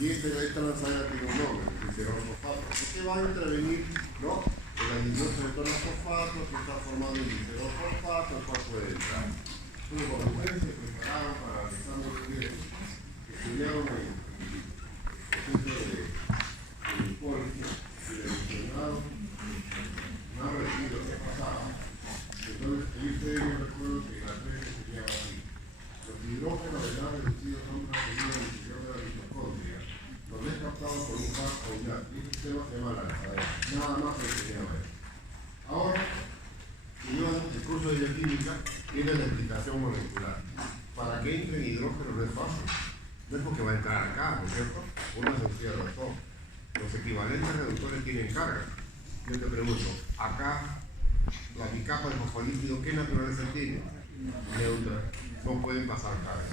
Y esta lanzadera tiene un nombre, glicerol-fosfato. ¿Por qué va a intervenir, no? El anhidroso-fosfato que está formado en glicerol-fosfato, el cual puede entrar. Entonces, cuando ustedes se prepararon para el examen de estudiaron el proceso de hipólisis y le mencionaron una recibido que pasaba. Entonces, ustedes yo recuerdo que la 3 sería así. Los hidrógenos de gas reducidos son transferidos al interior de la mitocondria, donde es captado por un gas o gas. Y este sistema se llama lanzadera. Nada más se enseñaba eso. Ahora, el curso de bioquímica tiene la explicación molecular. Para que entre hidrógeno no es fácil. No es porque va a entrar acá, ¿no es cierto? Una sencilla razón. Los equivalentes reductores tienen carga. Yo te pregunto, acá, la bicapa de fosfolípido, ¿qué naturaleza tiene? Neutra. No pueden pasar carga.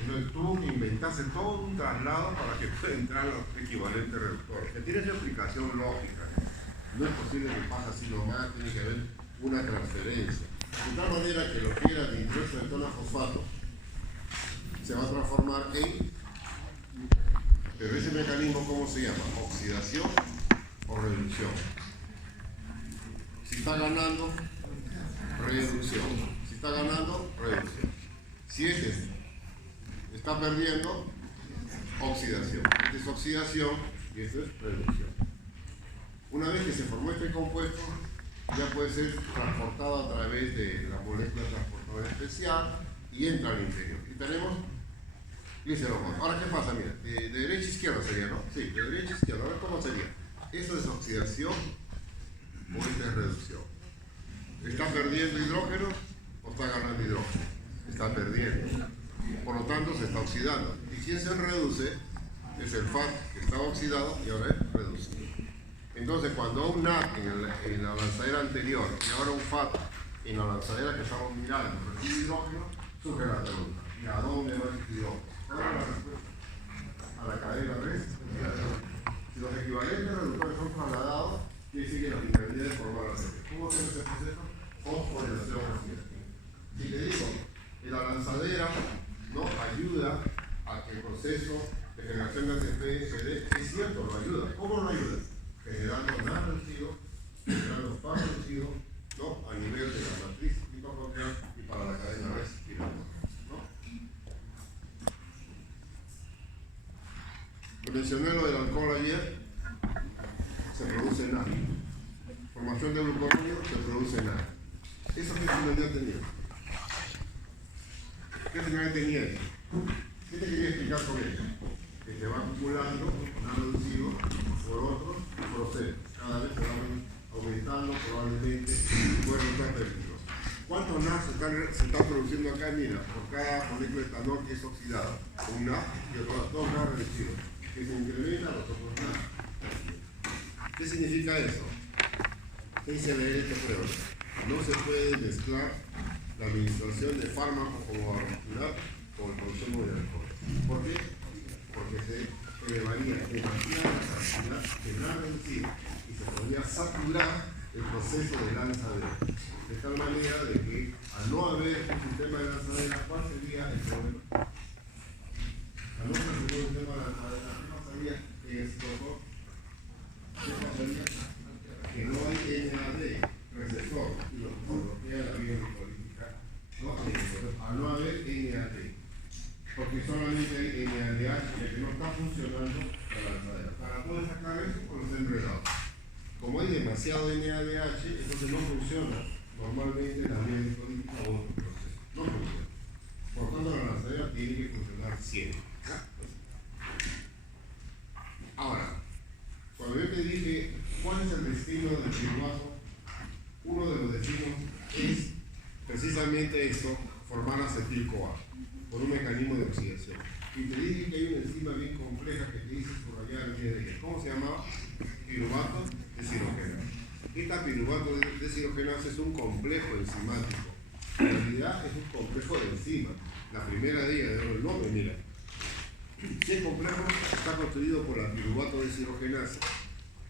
Entonces tuvo que inventarse todo un traslado para que pueda entrar los equivalentes reductores. Que tiene su explicación lógica. No es posible que pase así nomás, tiene que haber una transferencia. De tal manera que lo que era de hidrógeno de tono fosfato se va a transformar en... Pero ese mecanismo, ¿cómo se llama? Oxidación o reducción. Si está ganando, reducción. Si está ganando, reducción. Si este está perdiendo, oxidación. Esta es oxidación y esto es reducción. Una vez que se formó este compuesto, ya puede ser transportado a través de la molécula transportadora especial y entra al interior. Y tenemos glicerol. Ahora, ¿qué pasa? Mira, de derecha a izquierda sería, ¿no? Sí, de derecha a izquierda. A ver cómo sería. ¿Esto es oxidación o esta es reducción? ¿Está perdiendo hidrógeno o está ganando hidrógeno? Está perdiendo. Por lo tanto, se está oxidando. Y quien se reduce es el FAT, que estaba oxidado y ahora es reducido. Entonces, cuando un NAD en la lanzadera anterior y ahora un FAT en la lanzadera que estamos mirando recibe hidrógeno, surge la pregunta: ¿y a dónde va el hidrógeno? ¿Cuál es la respuesta? A la cadena 3. Si los equivalentes reductores son trasladados, quiere decir que las intermediarias forman la red. ¿Cómo se hace ese proceso? Fosforilación oxidativa. Si te digo, en la lanzadera no ayuda a que el proceso de generación de ATP se dé, es cierto, lo ayuda. ¿Cómo lo ayuda? Generando nada reducido, generando FAT reducido, ¿no? A nivel de la matriz mitocondrial y para la cadena respiratoria, ¿no? Mencioné lo del alcohol ayer, se produce nada. Formación de glucónido, se produce nada. ¿Eso qué finalidad tenía? ¿Qué finalidad tenía eso? ¿Qué te quería explicar con eso? Que se va acumulando, nada reducido, por otros procesos. Cada vez se van aumentando probablemente y pueden estar perdidos. ¿Cuántos NAD se están produciendo acá? Mira, por cada molécula de etanol que es oxidada. Un NAD y otros dos NAD reducidos. Que se incrementan los otros NAD. ¿Qué significa eso? ¿Qué dice leer esta prueba? No se puede mezclar la administración de fármacos como barbiturate con el consumo de alcohol. ¿Por qué? Porque se elevaría demasiada cantidad de nada reducido y se podría saturar el proceso de lanzadera. De tal manera de que al no haber un sistema de lanzadera, ¿cuál sería el problema? Al no haber un sistema de lanzadera, ¿qué pasaría en el protocolo? ¿Qué pasaría? Que no hay NAD receptor y lo bloquea la vía glucolítica. ¿No? Entonces, al no haber NAD, porque solamente hay NADH, ya que no está funcionando la lanzadera. Para poder sacar eso, pues es enredado. Como hay demasiado NADH, entonces no funciona normalmente la vía glucolítica o otro proceso. No funciona. Por tanto, la lanzadera tiene que funcionar siempre. Ahora, cuando yo te dije cuál es el destino del piruvato, uno de los destinos es precisamente esto, formar acetil-CoA por un mecanismo de oxidación. Y te dije que hay una enzima bien compleja que te dice subrayar el día de ella. ¿Cómo se llamaba? Piruvato deshidrogenasa. Esta piruvato deshidrogenasa es un complejo enzimático. En realidad es un complejo de enzimas. La primera de ellas, de el nombre, mira. Este complejo está construido por la piruvato deshidrogenasa,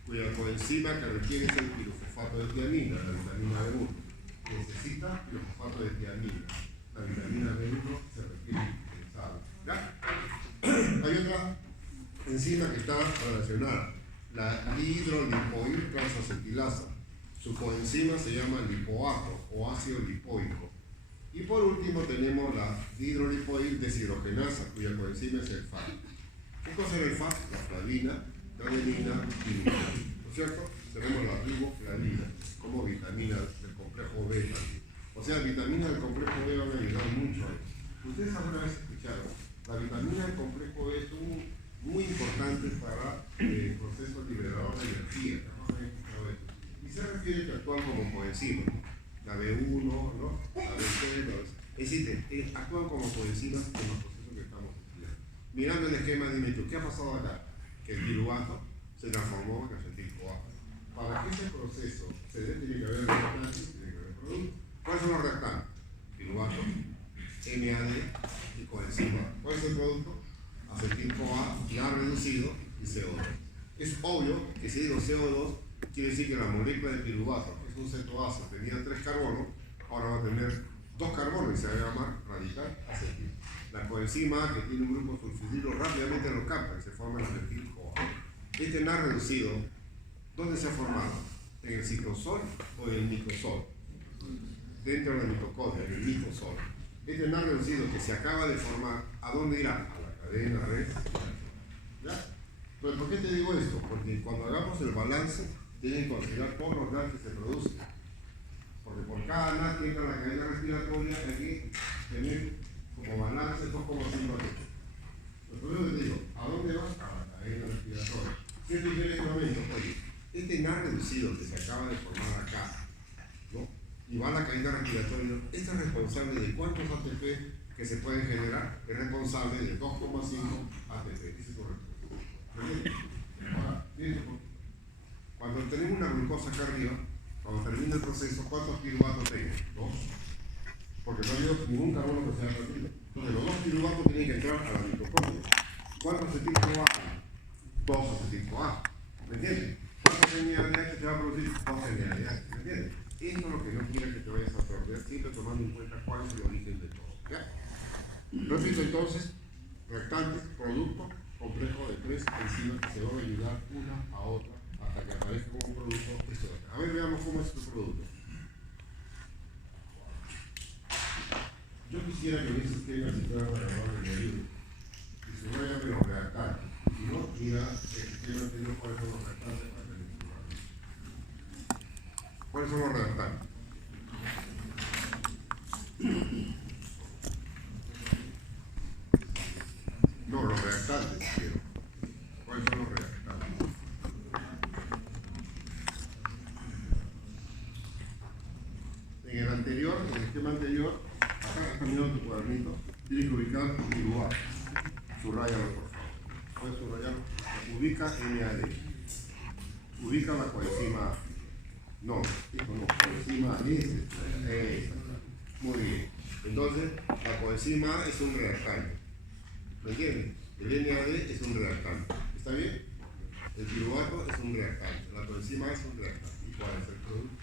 cuya coenzima que requiere es el pirofosfato de tiamina, la vitamina B1. Necesita pirofosfato de tiamina. La vitamina B1 se requiere indispensable. ¿Ya? Hay otra enzima que está relacionada, la hidrolipoil transacetilasa. Su coenzima se llama lipoato o ácido lipoico. Y por último tenemos la hidrolipoil deshidrogenasa, cuya coenzima es el FAT. ¿Qué cosa es el FAT? La flavina, la adenina y glutama. ¿No es cierto? Tenemos la riboflavina como vitamina del complejo B también. O sea, vitaminas del complejo B van a ayudar mucho a eso. Ustedes alguna vez escucharon, la vitamina del complejo B es muy importante para el proceso liberador de energía. Y se refiere que actúan como coenzimas, la B1, ¿no? La B6, es decir, actúan como coenzimas en los procesos que estamos estudiando. Mirando el esquema, dime tú, ¿qué ha pasado acá? Que el piruvato se transformó en acetil-CoA. Para que ese proceso se dé, tiene que haber reactantes y tiene que haber productos. ¿Cuáles son los reactantes? Piruvato, NAD y coenzima. ¿Cuál es el producto? Acetil-CoA ya reducido y CO2. Es obvio que si digo CO2, quiere decir que la molécula de piruvato, que es un cetoasa, tenía 3 carbonos, ahora va a tener 2 carbonos y se va a llamar radical acetil. La coenzima, que tiene un grupo sulfidilo, rápidamente lo capta y se forma el acetil-CoA. Este NAD reducido, ¿dónde se ha formado? ¿En el citosol o en el mitosol? Dentro de la mitocondria, en el mitosol. Este NAD reducido que se acaba de formar, ¿a dónde irá? A la cadena red. ¿Ya? Pero ¿por qué te digo esto? Porque cuando hagamos el balance, tienen que considerar todos los NAD que se producen. Porque por cada NAD que entra en la cadena respiratoria, hay que tener como balance 2,5 litros. Entonces yo te digo, ¿a dónde vas? A la cadena respiratoria. ¿Qué te dice en este momento? Oye, este NAD reducido que se acaba de formar acá, ¿no? Y va a la cadena respiratoria, ¿este es responsable de cuántos ATP que se pueden generar? Es responsable de 2,5 ATP. Ese es su responsabilidad. Ahora, cuando tenemos una glucosa acá arriba, cuando termina el proceso, ¿cuántos piruvatos tengo? 2. Porque no ha habido ningún carbono que sea perdido. Entonces, los 2 piruvatos tienen que entrar a la mitocondria. ¿Cuántos acetil-CoA? 2 acetil-CoA. ¿Me entiendes? ¿Cuántos NADH te va a producir? 2 NADH. ¿Me entiendes? Eso es lo que no quiero que te vayas a perder, siempre tomando en cuenta cuál es el origen de todo. ¿Ya? Repito entonces, reactantes, producto, complejo de 3 enzimas que se van a ayudar una a otra hasta que aparezca como un producto esto de acá. A ver, veamos cómo es tu producto. Yo quisiera que hubiese esquema si fuera para grabar el libro. Y si no, ya me lo reactantes. Si no, mira el esquema anterior cuáles son los reactantes para tener que jugar. ¿Cuáles son los reactantes? No, los reactantes, quiero. ¿Cuáles son los reactantes? En el anterior, en el esquema anterior, acá has caminado tu cuadernito, tienes que ubicar piruvato. Subrayalo, por favor. Puedes subrayarlo. Ubica NAD. Ubica la coenzima A. No, coenzima S. Muy bien. Entonces, la coenzima A es un reactante. ¿Me entiendes? El NAD es un reactante. ¿Está bien? El piruvato es un reactante. La coenzima A es un reactante. ¿Y cuál es el producto?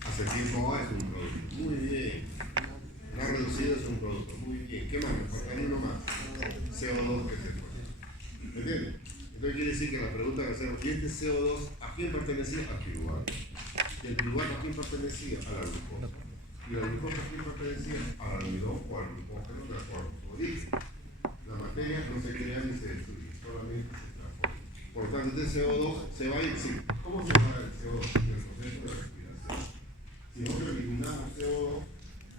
Acetil-CoA es un producto. Muy bien. La reducido es un producto. Muy bien. ¿Qué más? Me faltaría uno más. CO2 que es el producto. ¿Me entiendes? Entonces quiere decir que la pregunta que hacemos, ¿y este CO2 a quién pertenecía? Al piruvato. ¿Y el piruvato a quién pertenecía? A la glucosa. ¿Y la glucosa a quién pertenecía? Al almidón o al glucógeno de acuerdo a su origen. La materia no se crea ni se destruye, solamente se transforma. Por lo tanto, este CO2 se va a ir. Sí. ¿Cómo se va el CO2? En el proceso de respiración. Si nosotros eliminamos CO2,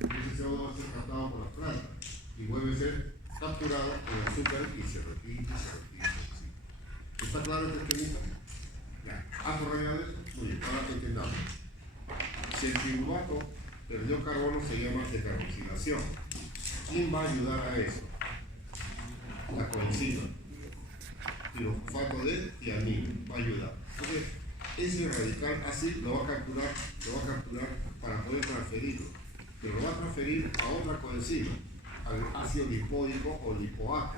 ese CO2 va a ser captado por las plantas y vuelve a ser capturado en el azúcar y se repite, se repite, se repite. ¿Está claro este esquemita? Ya. ¿Has subrayado eso? Muy bien, ahora que entendamos. Si el piruvato perdió carbono, se llama decarboxilación. ¿Quién va a ayudar a eso? La coenzima. Pirofosfato de tiamina va a ayudar. Entonces, ese radical así lo va a capturar para poder transferirlo. Pero lo va a transferir a otra coenzima, al ácido lipódico o lipoato,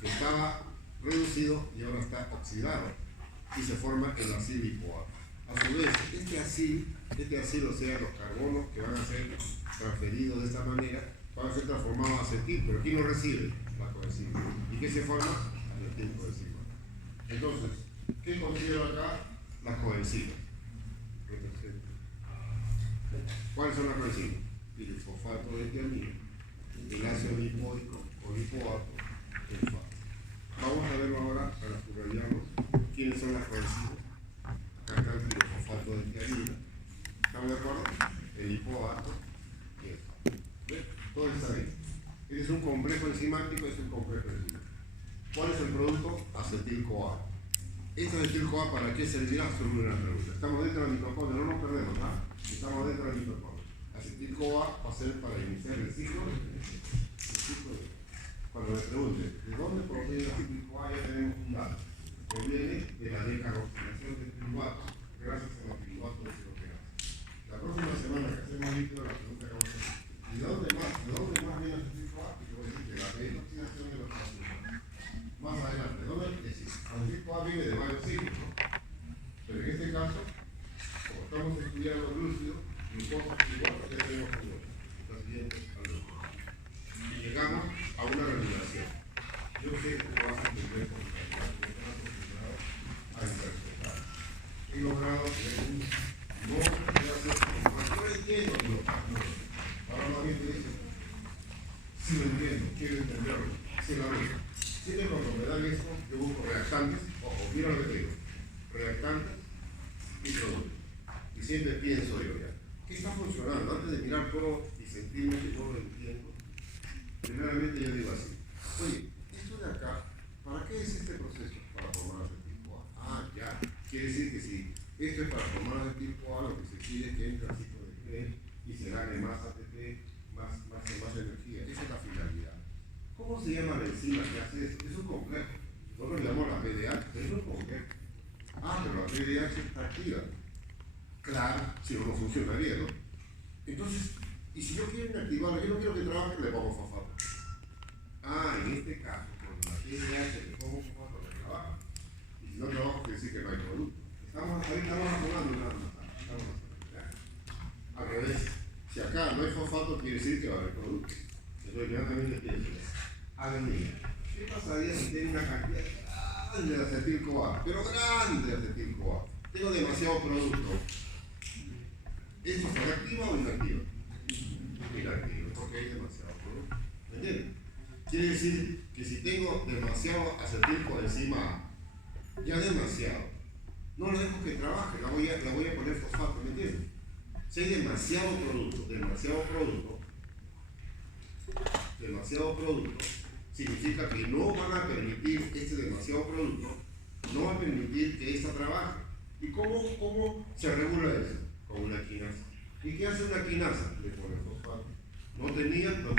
que estaba reducido y ahora está oxidado y se forma el ácido lipoato. A su vez, este ácido, o sea, los carbonos que van a ser transferidos de esta manera, van a ser transformados a acetil, pero ¿quién lo recibe? La coenzima. ¿Y qué se forma? acetilcoenzima. Entonces, ¿qué considero acá? Las coenzimas. ¿Cuáles son las coenzimas? El fosfato de tiamina, el ácido lipóico o lipoato, el fato. Vamos a verlo ahora para subrayarlos. ¿Quiénes son las coenzimas? Acá está el fosfato de tiamina. ¿Estamos de acuerdo? El lipoato y el fato. ¿Ven? Todo está bien. Este es un complejo enzimático, es un complejo enzimático. ¿Cuál es el producto? Acetil-CoA. ¿Este acetil-CoA para qué servirá? Solo una pregunta. Estamos dentro de la mitocondria, no nos perdemos, ¿no? Estamos dentro de la mitocondria. Acetil-CoA va a ser para iniciar el ciclo. Cuando me pregunten, ¿de dónde proviene el acetil-CoA? Ya tenemos un dato. Proviene de la decarboxilación del piruvato, gracias a la piruvato de siropeasa. La próxima semana que hacemos líquido, la pregunta que vamos a hacer, ¿y de dónde más viene el acetil-CoA? Y yo voy a decir que la decarboxilación de los azúcares. Más adelante, ¿dónde? Es decir, el acetil-CoA viene de varios ciclos, ¿no? Pero en este caso, como estamos estudiando glúcido, glucosa y glucosa, ya tenemos un número. Está siguiente al doctor. Y llegamos a una regulación. Yo sé que lo vas a entender por mi calidad, porque estás acostumbrado a interpretar. He logrado que no quiero hacer como yo entiendo, no. Ahora más bien te dice, sí lo entiendo, quiero entenderlo, sí la veo. Siempre cuando me dan esto, yo busco reactantes, ojo, mira lo que te digo, reactantes y productos. Y siempre pienso yo ya, ¿qué está funcionando? Antes de mirar todo y sentirme que yo lo entiendo, primeramente yo digo así, oye, esto de acá, ¿para qué es este proceso? Para formar acetil-CoA. Ah, ya, quiere decir que si esto es para formar acetil-CoA, lo que se quiere es que entre al ciclo de Krebs y se gane más ATP, más energía. Esa es la finalidad. ¿Cómo se llama la enzima que hace eso? Es un complejo. Nosotros le llamamos la PDH, pero es un complejo. Ah, pero la PDH está activa. Claro, si no, no funcionaría, ¿no? Entonces, y si yo quiero inactivarlo, yo no quiero que trabaje, le pongo fosfato. Ah, en este caso, cuando la PDH le pongo fosfato, le trabaja. Y si no trabajo, quiere decir que no hay producto. Estamos hablando nada más. Al revés, si acá no hay fosfato, quiere decir que va a haber producto. Entonces, yo también les pienso, hagan bien. ¿Qué pasaría si tengo una cantidad grande de acetil-CoA? Pero grande de acetil-CoA. Tengo demasiado producto. ¿Esto estará activa o inactiva? Inactiva, porque hay demasiado producto. ¿Me entienden? Quiere decir que si tengo demasiado acetilcoenzima, ya demasiado, no lo dejo que trabaje, la voy a poner fosfato, ¿me entienden? Si hay demasiado producto, significa que no van a permitir este demasiado producto, no va a permitir que esta trabaje. ¿Y cómo se regula eso? Con una quinasa. ¿Y qué hace una quinasa? Le pone fosfato. No tiene, ya no.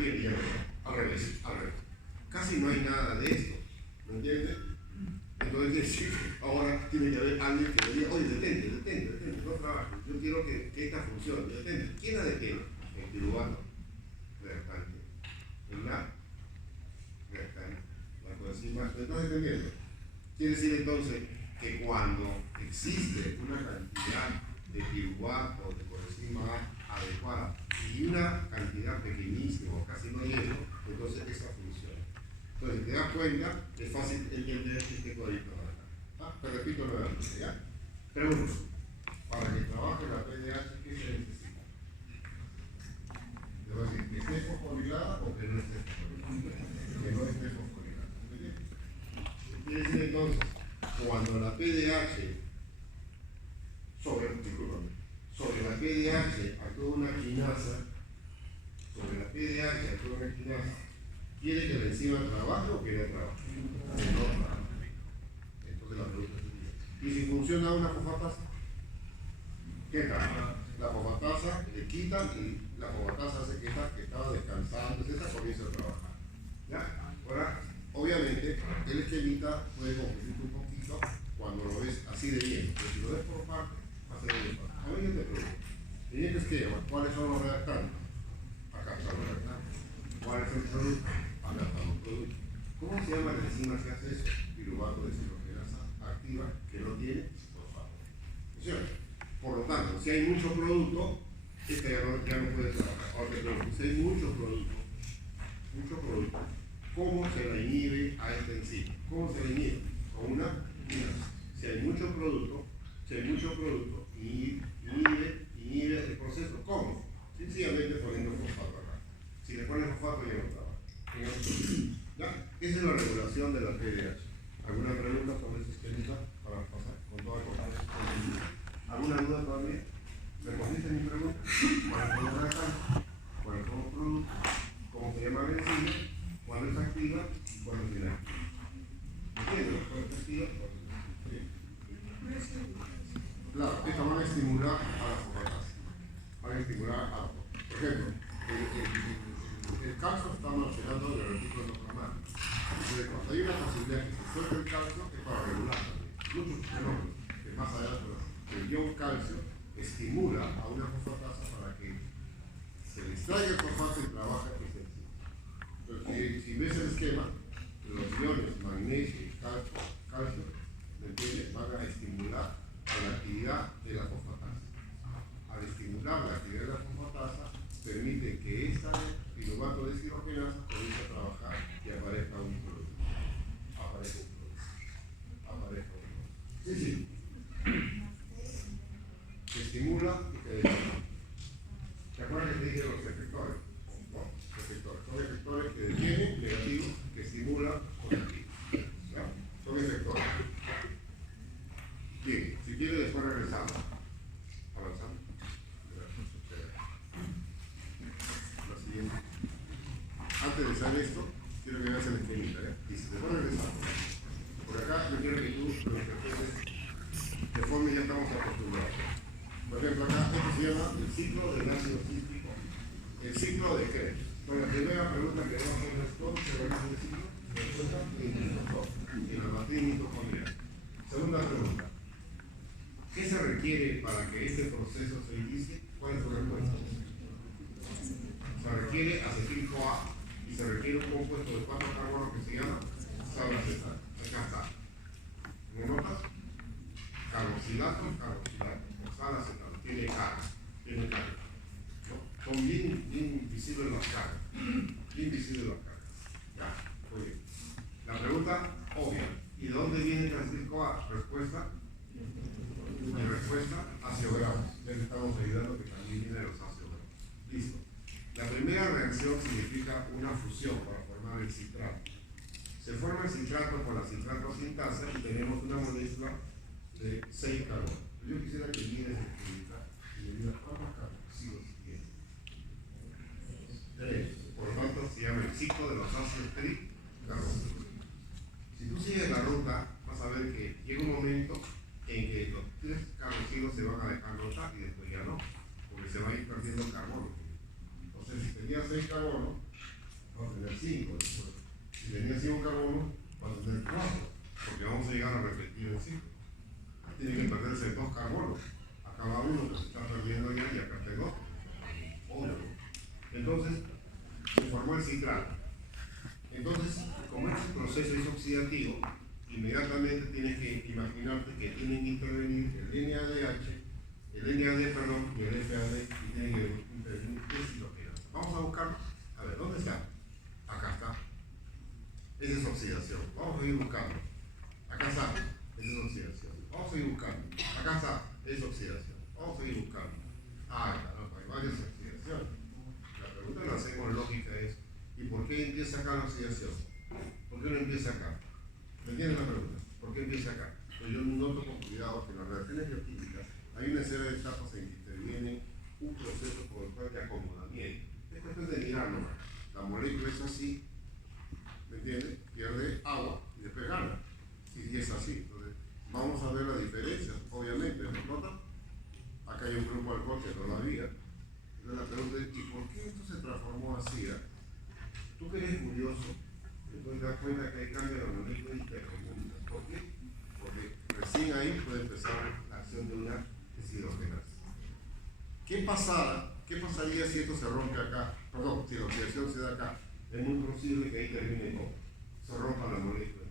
Al revés. Casi no hay nada de esto. ¿Me entiendes? Entonces, ahora tiene que haber alguien que le diga, oye, detente, no trabajes. Yo quiero que esta funcione. Detente. ¿Quién la detiene? El piruvato. Reactante. ¿Verdad? Reactante. La coenzima. ¿Me estás entendiendo? Quiere decir entonces que cuando existe una cantidad de piruvato, de coenzima adecuada y una cantidad pequeñísima o casi no lleno, entonces esa funciona. Entonces, si te das cuenta, es fácil entender este código de acá. ¿Ah? Te repito nuevamente, ¿ya? Pregunto, para que trabaje la PDH, ¿qué se necesita? Debo decir, que esté fosforilada o que no esté fosforilada. Que no esté fosforilada. Quiere decir entonces, cuando la PDH sobre la PDH actúa una quinasa, ¿quiere que la enzima trabaje o que no trabaje? Que no trabaje. Entonces la pregunta es, ¿y si funciona una fosfatasa? ¿Qué tal? La fosfatasa le quitan y la fosfatasa hace que estaba descansando, esta comienza a trabajar. ¿Ya? Ahora, obviamente, el esquemita puede confundirte un poquito cuando lo ves así de bien, pero si lo ves por parte, va a ser bien fácil. A ver, yo te pregunto, en este esquema, ¿cuáles son los reactantes? Acá están los reactantes. ¿Cuál es el producto? Acá están los productos. ¿Cómo se llama la enzima que hace eso? Piruvato de silogenasa activa que no tiene fosfato. ¿No es cierto? Por lo tanto, si hay mucho producto, ya no puede trabajar. Ahora te pregunto, si hay mucho producto, ¿Cómo se la inhibe a esta enzima? ¿Cómo se la inhibe? Con una inhibición. Si hay mucho producto, inhibe el proceso. ¿Cómo? Sencillamente poniendo fosfato acá. Si le pones fosfato ya no trabaja. ¿Ya? Esa es la regulación de la PDH. ¿Alguna pregunta sobre ese esquema para pasar con toda confianza? ¿Alguna duda todavía? ¿Respondiste mi pregunta? ¿Cuál es el radical? ¿Cuál es el producto? ¿Cómo se llama la enzima? ¿Cuándo es activa? ¿Y cuándo es inactiva? ¿Entiendes? ¿Cuándo es activa? Claro, estas van a estimular a la fosfatasa. Van a estimular a la fosfatasa. Por ejemplo, el calcio está almacenado en el retículo endoplasmático. Entonces, cuando hay una posibilidad que se suelte el calcio, es para regular también. Muchos fenómenos que más allá de el ion calcio estimula a una fosfatasa para que se le extraiga el fosfato y trabaje esta enzima. Entonces, si ves el esquema, los iones magnesio y calcio, ¿me entiendes? Van a estimular a la actividad de la fosfatasa. Al estimular la actividad de la fosfatasa, permite que esta piruvato de deshidrogenasa comience a trabajar y aparezca un producto. Sí. Se estimula y se detiene. ¿Te acuerdas que te dije los efectores? ¿No? Efectores. Son efectores que detienen, negativos, que estimulan, positivos. ¿Ya? Son efectores. Bien, si quieres después regresamos. Avanzamos. La siguiente. Antes de saber esto, quiero que veas el esquemita, ¿eh? Dice, después regresamos. Por acá yo quiero que tú lo interpretes de forma que ya estamos acostumbrados. Por ejemplo, acá esto se llama el ciclo del ácido cítrico, el ciclo de Krebs. Bueno, la primera pregunta que vamos a hacer es ¿cómo se realiza el ciclo? Respuesta en la matriz mitocondrial. Segunda pregunta. ¿Qué se requiere para que este proceso se inicie? ¿Cuál es tu respuesta? Se requiere acetil-CoA y se requiere un compuesto de 4 carbonos que se llama sabracetato. Acá está. ¿Me notas? Carboxilato, o sal-acetato. Tiene carga. ¿No? Son bien visibles las cargas. Ya, muy bien. La pregunta obvia. ¿Y de dónde viene el acetil-CoA? Respuesta. Mi respuesta, ácido-grados. Ya le estamos ayudando que también viene de los ácidos-grados. Listo. La primera reacción significa una fusión para formar el citrato. Se forma el citrato por la citrato sintasa y tenemos una molécula de 6 carbonos. Yo quisiera que mires y me digas cuántos carboxilos tiene. 3. Por lo tanto, se llama el ciclo de los ácidos tricarboxílicos. Si tú sigues la ruta, vas a ver que llega un momento en que los 3 carboxilos se van a dejar notar y después ya no, porque se va a ir perdiendo carbono. Entonces, si tenía 6 carbonos, va a tener 5 después. Si tenía 5 carbonos, va a tener 4, porque vamos a llegar a repetir el ciclo. Tiene que perderse 2 carbonos. Acá va uno que se está perdiendo ya y acá tengo otro. Entonces, se formó el citrato. Entonces, como este proceso es oxidativo, inmediatamente tienes que imaginarte que tienen que intervenir el NADH, el NAD, perdón, y el FAD, y tienen que intervenir deshidrogenasa. Vamos a buscarlo. A ver, ¿dónde está? Acá está. Esa es oxidación. Vamos a seguir buscando. Acá está. Esa es oxidación. Vamos a seguir buscando. Acá está. Es oxidación. Vamos a seguir buscando. Ah, caramba, hay varias oxidaciones. La pregunta que la hacemos lógica es, ¿y por qué empieza acá la oxidación? ¿Por qué no empieza acá? ¿Me entiendes la pregunta? ¿Por qué empieza acá? Pues yo noto con cuidado que en las reacciones bioquímicas hay una serie de etapas en que interviene un proceso por el cual te acomodamiento. Es cuestión de mirarlo. La molécula es así, ¿me entiendes? Pierde agua y después gana. Y es así. Entonces, vamos a ver la diferencia, obviamente, ¿no nota? Acá hay un grupo de alcohol que no la había. Entonces la pregunta es, ¿y por qué esto se transformó así? Tú que eres curioso, entonces te das cuenta que hay cambio de la molécula y te comunicas. ¿Por qué? Porque recién ahí puede empezar la acción de una deshidrogenasa. ¿Qué pasaría si esto se rompe acá? Perdón, si la oxidación se da acá. Es muy posible que ahí termine todo. Se rompa la molécula.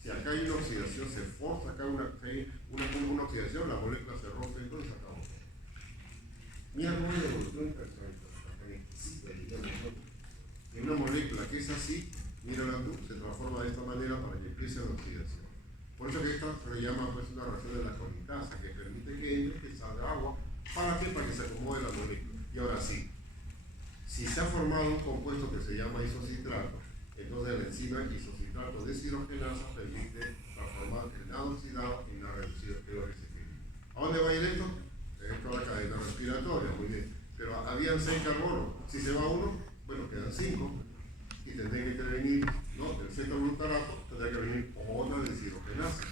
Si acá hay una oxidación, se forza acá una oxidación, la molécula se rompe, entonces se acabó. Mira cómo es la evolución interesante. En una molécula que es así, mírala tú, se transforma de esta manera para que empiece la oxidación. Por eso que esta se le llama pues una reacción de la conitasa, que permite que entre, que salga agua. ¿Para qué? Para que se acomode la molécula. Y ahora sí, si se ha formado un compuesto que se llama isocitrato, entonces la enzima isocitrato deshidrogenasa permite transformar el nado oxidado en nado reducido, que es lo que se quiere. ¿A dónde va a ir esto? Esto a la cadena respiratoria, muy bien. Pero habían 6 carbonos. Si se va uno, bueno, quedan 5. Y tendría que intervenir, ¿no? El cetoglutarato tendría que venir otra deshidrogenasa.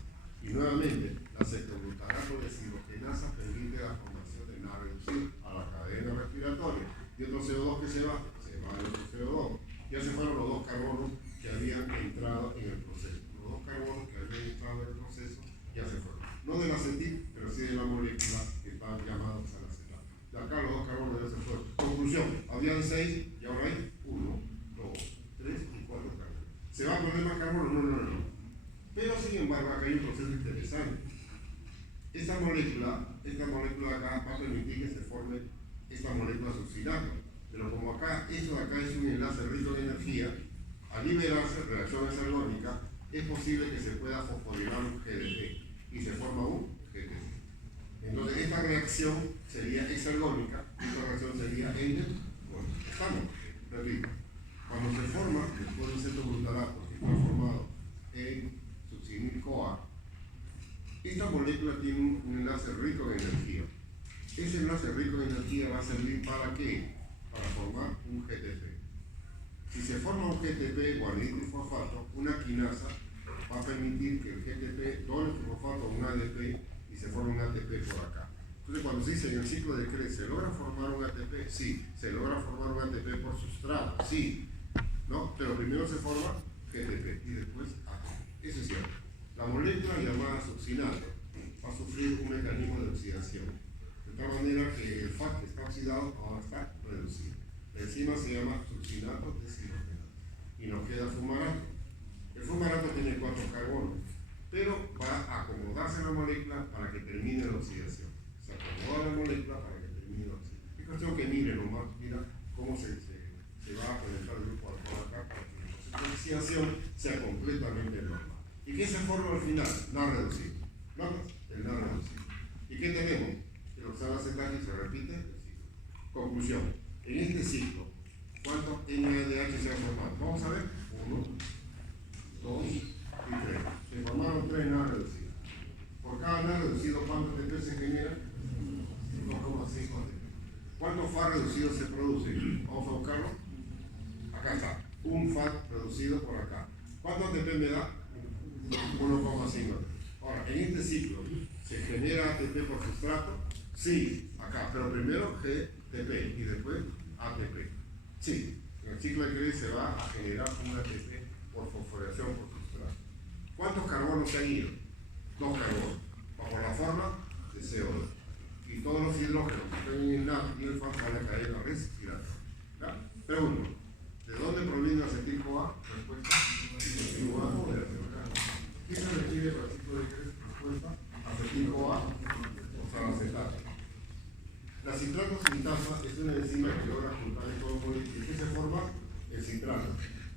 Y nuevamente, la cetoglutarato deshidrogenasa permite la formación de nada reducido a la cadena respiratoria. Y otro CO2 que se va el otro CO2. Ya se fueron los 2 carbonos que habían entrado en el proceso. Los 2 carbonos que habían entrado en el proceso ya se fueron. No del acetil, pero sí de la molécula que está llamada salacetato. De acá los 2 carbonos ya se fueron. Conclusión, habían 6 y ahora hay 1, 2, 3 y 4 carbonos. ¿Se va a poner más carbono? No. Pero sin embargo, acá hay un proceso interesante. Esta molécula acá va a permitir que se forme esta molécula succinato. Pero como acá, esto de acá es un enlace rico en energía, al liberarse reacción exergónica, es posible que se pueda fosforilar un GDP y se forma un GTP. Entonces, esta reacción sería exergónica, esta reacción sería bueno, estamos, repito. Cuando se forma, después del cetoglutarato, que está formado en succinil-CoA, esta molécula tiene un enlace rico en energía. Ese enlace rico en energía va a servir ¿para qué? Para formar un GTP. Si se forma un GTP, guanidito y fosfato, una quinasa va a permitir que el GTP doble el fosfato a un ADP y se forma un ATP por acá. Entonces, cuando se dice en el ciclo de Krebs, ¿se logra formar un ATP? Sí. ¿Se logra formar un ATP por sustrato? Sí. ¿No? Pero primero se forma GTP y después ATP. Eso es cierto. La molécula llamada succinato va a sufrir un mecanismo de oxidación. De tal manera que el FAT que está oxidado ahora está reducido. La enzima se llama succinato deshidrogenato. Y nos queda fumarato. El fumarato tiene 4 carbonos, pero va a acomodarse la molécula para que termine la oxidación. Se acomoda la molécula para que termine la oxidación. Es cuestión que mire nomás, mira cómo se va a conectar el grupo alcohol acá para que el proceso de oxidación sea completamente normal. ¿Y qué se forma al final? NAD reducido. ¿Notas? El NAD reducido. ¿Y qué tenemos? El oxalacetaje se repite el ciclo. Conclusión. En este ciclo, ¿cuántos NADH se han formado? Vamos a ver. 1, 2 y 3. Se formaron 3 NAD reducidos. Por cada NAD reducido, ¿cuántos ATP se generan? 2,5 ATP. ¿Cuántos FAT reducidos se producen? Vamos a buscarlo. Acá está. Un FAT reducido por acá. ¿Cuánto ATP me da? 1,5. Ahora, en este ciclo, ¿se genera ATP por sustrato? Sí, acá, pero primero GTP y después ATP. Sí, en el ciclo de Krebs se va a generar un ATP por fosforilación por sustrato. ¿Cuántos carbonos se han ido? 2 carbonos, bajo la forma de CO2. Y todos los hidrógenos que están en el NAD y el FAT van a caer en la respiratoria. Pregunto, ¿de dónde proviene el acetil-CoA? Respuesta, ¿qué se requiere para el ciclo de Krebs? Respuesta, acetil-CoA o salacetato. La citrato sintasa es una enzima que logra juntar el cloruro y ¿qué se forma? El citrato.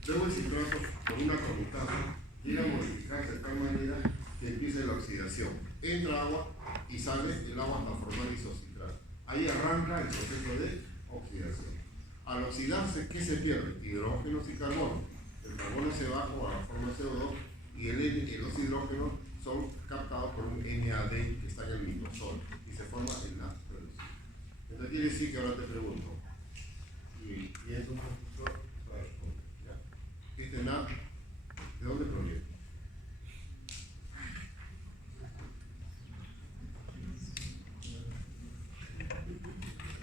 Luego el citrato, con una conitasa, llega a modificarse de tal manera que empieza la oxidación. Entra agua y sale el agua hasta formar isocitrato. Ahí arranca el proceso de oxidación. Al oxidarse, ¿qué se pierde? Hidrógenos y carbono. El carbono se va a la forma CO2 y los hidrógenos son captados por un NAD que está en el nitrosol y se forma el NAD reducido. Entonces quiere decir que ahora te pregunto, y es un poquito para responder, ¿ya? Este NAD, ¿de dónde proviene?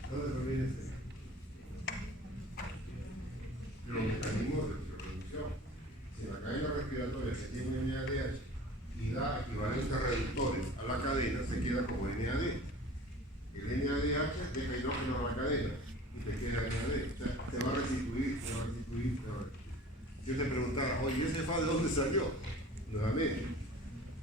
¿De dónde proviene este NAD? De los mecanismos de reproducción. Si la cadena respiratoria se tiene un NADH y da equivalentes reductores a la cadena, se queda como NAD. El NADH deja hidrógeno a la cadena y te queda NAD. O sea, te va a restituir. Si yo te preguntara, oye, ¿ese FAT de dónde salió? Nuevamente,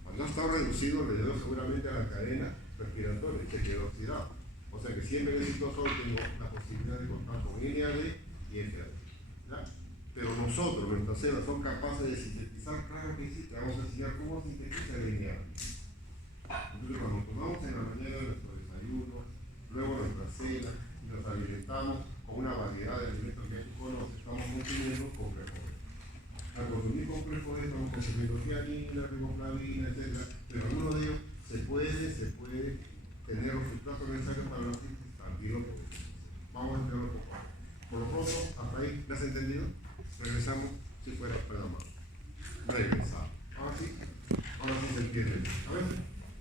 cuando ha estado reducido, le dio seguramente a la cadena respiratoria y se quedó oxidado. O sea que siempre en el citosol tengo la posibilidad de contar con NAD y FAD. ¿Ya? Pero nosotros, nuestras células, son capaces de sintetizar. Claro que sí, te vamos a enseñar cómo sintetiza el lineal. Entonces, cuando tomamos en la mañana nuestro desayuno, luego nuestra cena, y nos alimentamos con una variedad de alimentos que tú conoces, estamos consumiendo complejos. Al consumir complejos estamos consumiendo tiamina, riboflavina, etc. Pero alguno de ellos se puede tener los sustratos necesarios para la síntesis, tranquilo. Vamos a entenderlo poco. Por lo pronto, hasta ahí, ¿me has entendido? Regresamos, si fuera, perdón, regresamos. Ahora sí se entiende. A ver.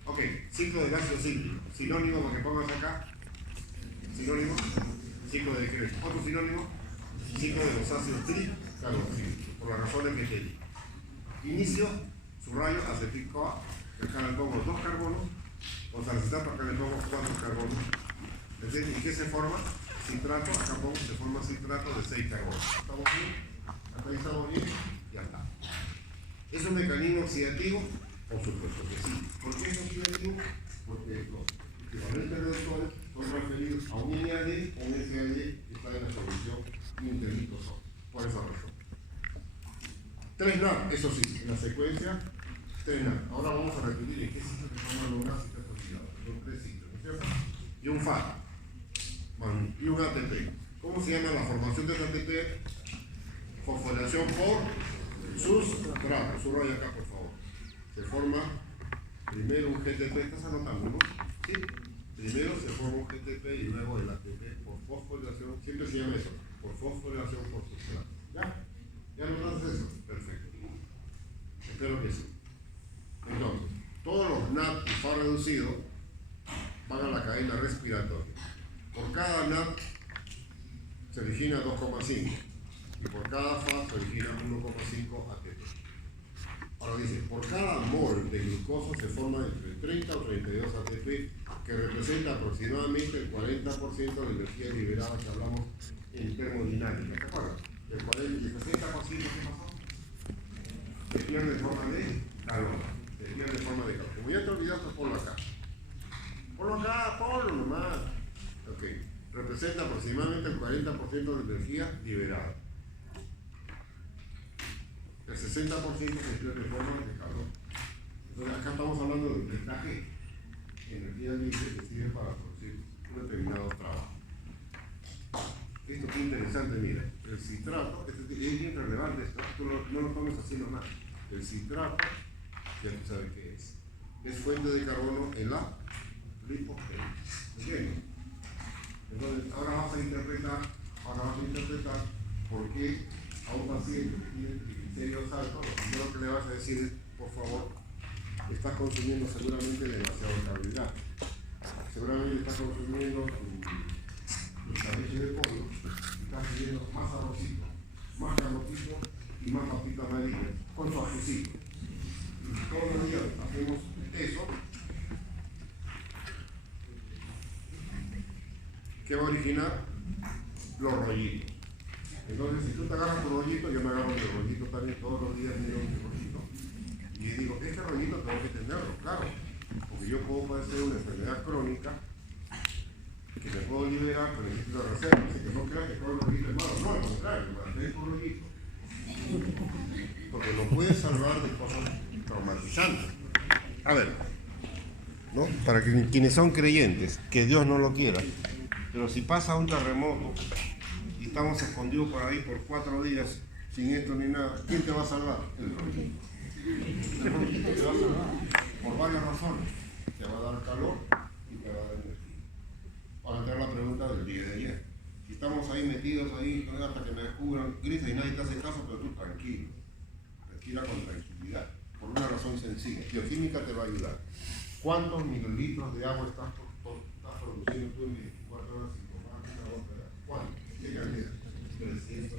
Ok, ciclo de ácido cíclico. Sinónimo para que pongas acá. Sinónimo, ciclo de decremento. Otro sinónimo, ciclo de los ácidos tricarboxílicos, por las razones que te di. Inicio, subrayo, acetil-CoA, que acá le pongo 2 carbonos, o salicilato, acá le pongo 4 carbonos. ¿Y qué se forma? Citrato, acá pongo, se forma citrato de 6 carbonos. ¿Estamos bien? Hasta ahí estamos bien, ya está. ¿Es un mecanismo oxidativo? Por supuesto que sí. ¿Por qué es oxidativo? Porque los equivalentes reductores son referidos a un NAD o un SAD que está en la solución interlitosol. Por esa razón. 3 NAD, eso sí, en la secuencia 3 NAD. Ahora vamos a repetir en qué sitio se forman los NAD citas oxidados. Son 3 sitios, ¿no es cierto? Y un FAT. Y un ATP. ¿Cómo se llama la formación de ese ATP? Fosforilación por sustrato. Subraya acá, por favor. Se forma primero un GTP, ¿estás anotando, no? Sí. Primero se forma un GTP y luego el ATP por fosforilación. Siempre se llama eso, por fosforilación por sustrato. ¿Ya? ¿Ya notaste eso? Perfecto. Espero que sí. Entonces, todos los NAD y FAD reducidos van a la cadena respiratoria. Por cada NAD se origina 2,5 y por cada FAD se origina 1,5 ATP. Ahora dice, por cada mol de glucosa se forman entre 30 o 32 ATP, que representa aproximadamente el 40% de la energía liberada que hablamos en termodinámica. ¿Te acuerdas? El 60%, ¿qué pasó? Se pierde en forma de calor. Se pierde en forma de calor. Como ya te olvidaste, ponlo acá. Ponlo nomás. Ok. Representa aproximadamente el 40% de la energía liberada. El 60% se pierde en forma de calor. Entonces acá estamos hablando de un porcentaje de energía libre que sirve para producir un determinado trabajo. Esto es interesante, mira. El citrato, es bien relevante esto, tú no lo tomes así nomás. El citrato, ya tú sabes qué es. Es fuente de carbono en la lipogénesis. ¿Entiendes? Entonces, ahora vas a interpretar por qué a un paciente que tiene triglicéridos altos, lo primero que le vas a decir es, por favor, estás consumiendo seguramente demasiado carbohidrato. Seguramente estás consumiendo la leche de pollo, y estás pidiendo más arrocito, más carotito y más papita amarilla, con su ajicito. Y todos los días hacemos eso, ¿qué va a originar? Los rollitos. Entonces, si tú te agarras tu rollito, yo me agarro mi rollito también, todos los días miro mi rollito. Y digo, este rollito tengo que tenerlo, claro, porque yo puedo padecer una enfermedad crónica que me puedo liberar, pero necesito reserva. Así que no creas que todo el rollito es malo, no, al contrario, mantén tu rollito. Porque lo puedes salvar de cosas traumatizantes. A ver, ¿no? Para que quienes son creyentes, que Dios no lo quiera, pero si pasa un terremoto y estamos escondidos por ahí por 4 días sin esto ni nada, ¿quién te va a salvar? El rollito. El rollito te va a salvar por varias razones. Te va a dar calor y te va a dar energía. Para hacer la pregunta del día de ayer. Si estamos ahí metidos ahí hasta que me descubran, grita y nadie te hace caso, pero tú tranquilo. Respira con tranquilidad. Por una razón sencilla. Bioquímica te va a ayudar. ¿Cuántos mililitros de agua estás produciendo tú en 24 horas sin tomar una gota de agua? ¿Cuántos? ¿Qué cantidad? 300.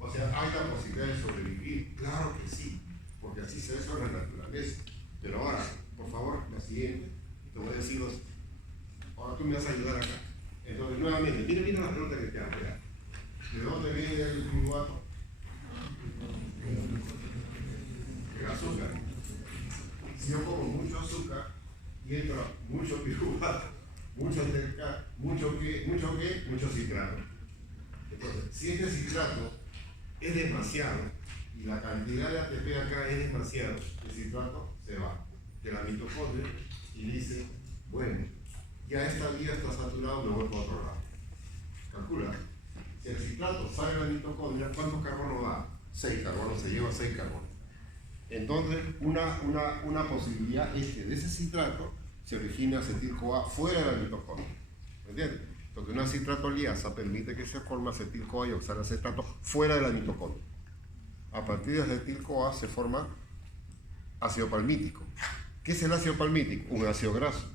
O sea, ¿hay la posibilidad de sobrevivir? Claro que sí, porque así se ve sobre la naturaleza. Pero ahora, por favor, la siguiente, te voy a decir los. Ahora tú me vas a ayudar acá. Entonces, nuevamente, mira la pregunta que te hago. ¿De dónde viene el piruvato? El azúcar. Si yo como mucho azúcar y entra mucho piruvato, mucho citrato. Entonces, si este citrato es demasiado y la cantidad de ATP acá es demasiado, el citrato se va de la mitocondria y dice, bueno, ya esta vía está saturada, me voy para otro lado. Calcula, si el citrato sale de la mitocondria, ¿cuántos carbonos da? 6 carbonos, se lleva 6 carbonos. Entonces, una posibilidad es que de ese citrato se origine acetil-CoA fuera de la mitocondria. ¿Me entiendes? Porque una citratoliasa permite que se forme acetil-CoA y oxalacetato fuera de la mitocondria. A partir de acetil-CoA se forma ácido palmítico. ¿Qué es el ácido palmítico? Un ácido graso.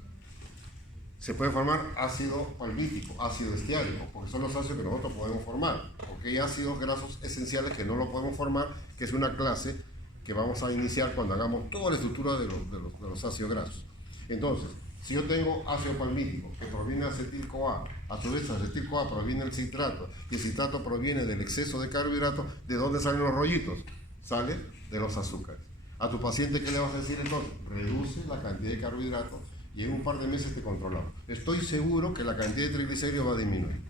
Se puede formar ácido palmítico, ácido estiárico, porque son los ácidos que nosotros podemos formar. Porque hay ácidos grasos esenciales que no lo podemos formar, que es una clase que vamos a iniciar cuando hagamos toda la estructura de los ácidos grasos. Entonces, si yo tengo ácido palmítico que proviene de acetil-CoA, a su vez acetil-CoA proviene del citrato, y el citrato proviene del exceso de carbohidratos, ¿de dónde salen los rollitos? Sale de los azúcares. A tu paciente, ¿qué le vas a decir entonces? Reduce la cantidad de carbohidratos y en un par de meses te controlamos. Estoy seguro que la cantidad de triglicéridos va a disminuir.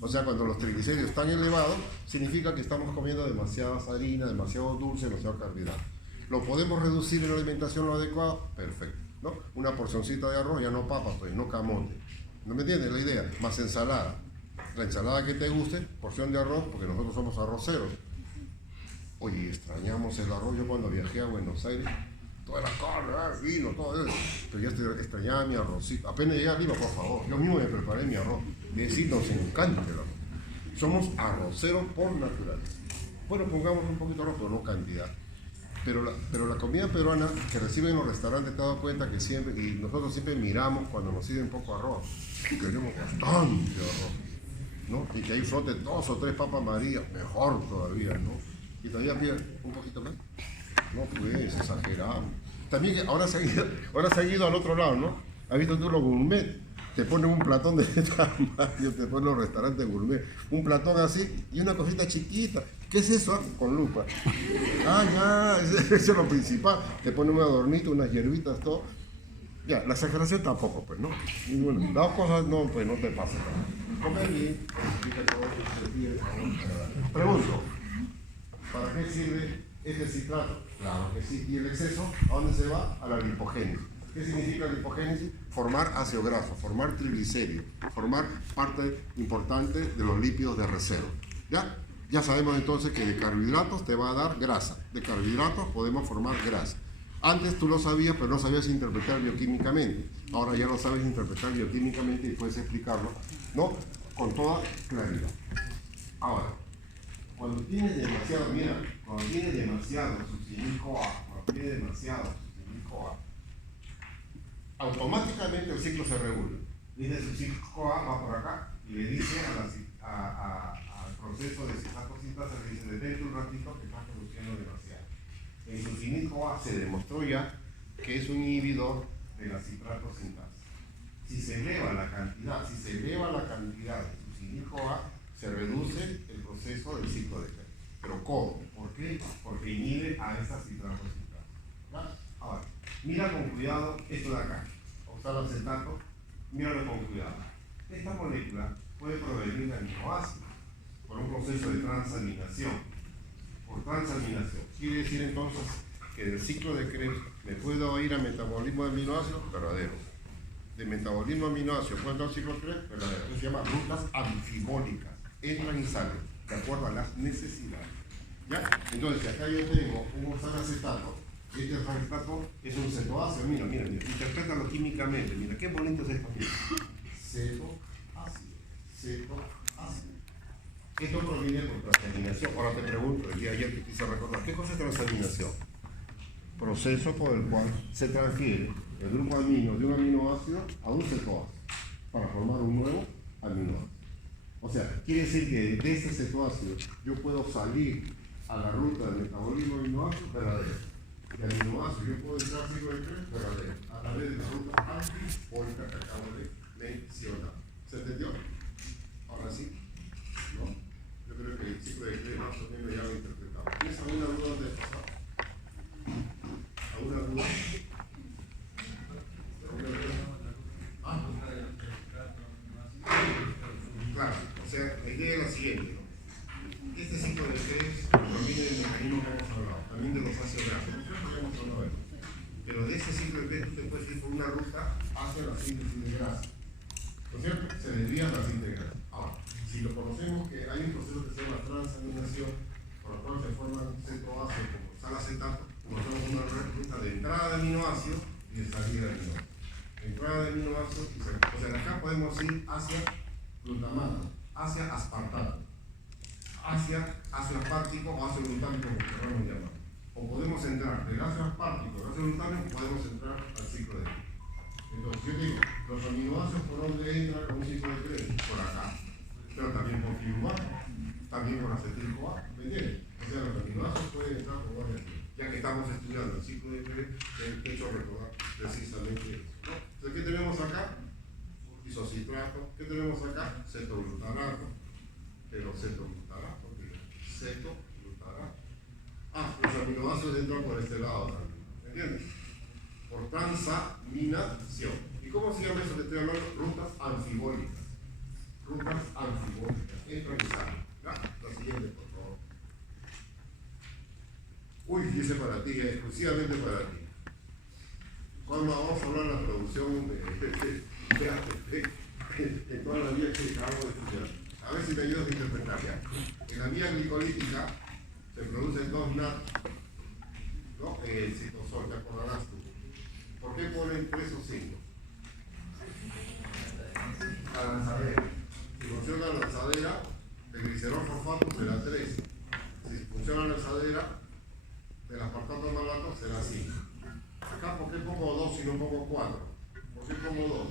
O sea, cuando los triglicéridos están elevados, significa que estamos comiendo demasiadas harinas, demasiado dulce, demasiado carbohidratos. ¿Lo podemos reducir en la alimentación lo adecuado? Perfecto, ¿no? Una porcioncita de arroz, ya no papa, pues, no camote. ¿No me entiendes la idea? Más ensalada. La ensalada que te guste, porción de arroz, porque nosotros somos arroceros. Oye, extrañamos el arroz. Yo cuando viajé a Buenos Aires, toda la carne, vino, todo eso. Pero ya extrañaba mi arrocito. Apenas llegué a Lima, por favor, yo mismo me preparé mi arroz. Es decir, nos encanta el arroz. Somos arroceros por naturaleza. Bueno, pongamos un poquito de arroz, pero no cantidad. Pero la comida peruana que reciben en los restaurantes, te has dado cuenta que siempre, y nosotros siempre miramos cuando nos sirven poco arroz, y queremos bastante arroz, ¿no? Y que ahí flote 2 o 3 papas marías, mejor todavía, ¿no? Y todavía piden un poquito más. No, pues, exagerado. También que ahora se ha ido al otro lado, ¿no? ¿Has visto tú los gourmet? Te ponen un platón de tamaño, te ponen los restaurantes gourmet, un platón así y una cosita chiquita. ¿Qué es eso? Con lupa. Ah, ya, eso es lo principal. Te ponen un adornito, unas hierbitas, todo. Ya, la exageración tampoco, pues, ¿no? Y bueno, las dos cosas no, pues no te pasa. Comer bien, pregunto, ¿para qué sirve este citrato? Claro que sí. ¿Y el exceso a dónde se va? A la lipogénesis. ¿Qué significa lipogénesis? Formar ácido graso, formar triglicéridos, formar parte importante de los lípidos de reserva. ¿Ya? Ya sabemos entonces que de carbohidratos te va a dar grasa. De carbohidratos podemos formar grasa. Antes tú lo sabías, pero no sabías interpretar bioquímicamente. Ahora ya lo sabes interpretar bioquímicamente y puedes explicarlo, ¿no? Con toda claridad. Ahora, cuando tienes demasiado, mira, cuando tienes demasiado succinil-CoA, automáticamente el ciclo se regula. Dice succinil-CoA va por acá y le dice al proceso de citosintasa, le dice detente un ratito que estás produciendo demasiado. El succinil-CoA se demostró ya que es un inhibidor de la citratosintasa. Si se eleva la cantidad de succinil-CoA, se reduce el proceso del ciclo de Krebs. ¿Pero cómo? ¿Por qué? Porque inhibe a esa citratosintasa. Ahora, mira con cuidado esto de acá. Oxalacetato, míralo con cuidado. Esta molécula puede provenir de aminoácidos por un proceso de transaminación. Por transaminación. Quiere decir entonces que del ciclo de Krebs me puedo ir a metabolismo de aminoácidos, verdadero. De metabolismo de aminoácidos, ¿puedo entrar al ciclo de Krebs? Verdadero. Eso se llama rutas anfibólicas. Entran y salen, de acuerdo a las necesidades. ¿Ya? Entonces, acá yo tengo un oxalacetato. Este oxalacetato es un cetoácido. Mira, interprétalo químicamente. Mira, qué bonito es esto. Cetoácido. Esto proviene por transaminación. Ahora te pregunto, el día de ayer te quise recordar, ¿qué cosa es transaminación? Proceso por el cual se transfiere el grupo amino de un aminoácido a un cetoácido para formar un nuevo aminoácido. O sea, quiere decir que de este cetoácido yo puedo salir a la ruta del metabolismo de aminoácidos verdadero. De aminoácidos yo puedo entrar al ciclo de Krebs verdadero, a través de la ruta anfibólica que acabo de mencionar. ¿Se entendió? Ahora sí, ¿no? Yo creo que el ciclo de Krebs más o menos ya lo he interpretado. ¿Tienes alguna duda antes de pasar? ¿Alguna duda? Claro, o sea, la idea es la siguiente, ¿no? también de los ácidos grasos. Nosotros podemos hablar de eso. Pero de ese ciclo de Krebs usted puede ir por una ruta hacia la síntesis de grasa. ¿No es cierto? Se desvía la síntesis de grasa. Ahora, si lo conocemos que hay un proceso que se llama transaminación, por el cual se forman cetoácidos como sal-acetato, conocemos una ruta de entrada de aminoácidos y de salida de aminoácidos. Entrada de aminoácidos y salida. O sea, de acá podemos ir hacia glutamato, hacia aspartato, hacia ácido aspartico o ácido glutámico, como queramos llamar. O podemos entrar del ácido aspartico al ácido glutámico, podemos entrar al ciclo de Krebs. Entonces, yo digo, los aminoácidos por donde entran a un ciclo de Krebs, por acá, pero también por piruvato, también por acetil-CoA, ¿me entiendes? O sea, los aminoácidos pueden entrar por varias vías. Ya que estamos estudiando el ciclo de Krebs, he hecho recordar precisamente eso, ¿no? Entonces, ¿qué tenemos acá? Isocitrato. ¿Qué tenemos acá? Cetoglutarato. Pero cetoglutarato, cetoglutarato. Los aminoácidos entran por este lado también. ¿Me entiendes? Por transaminación. ¿Y cómo se llama eso que estoy hablando? Rutas anfibólicas. Rutas anfibólicas. Entran y salen. ¿Ya? La siguiente, por favor. Uy, dice para ti, exclusivamente para ti. Cuando vamos a hablar de la producción de todas las vías que acabamos de estudiar. A ver si me ayudas a interpretar ya. En la vía glicolítica se producen 2 NAT, ¿no? El citosol, te acordarás tú. ¿Por qué ponen 3 o 5? La lanzadera. Si funciona la lanzadera, el glicerol fosfato será 3. Si funciona la lanzadera, del aspartato malato será 5. Acá, ¿por qué pongo 2 y no pongo 4? ¿Por qué pongo 2?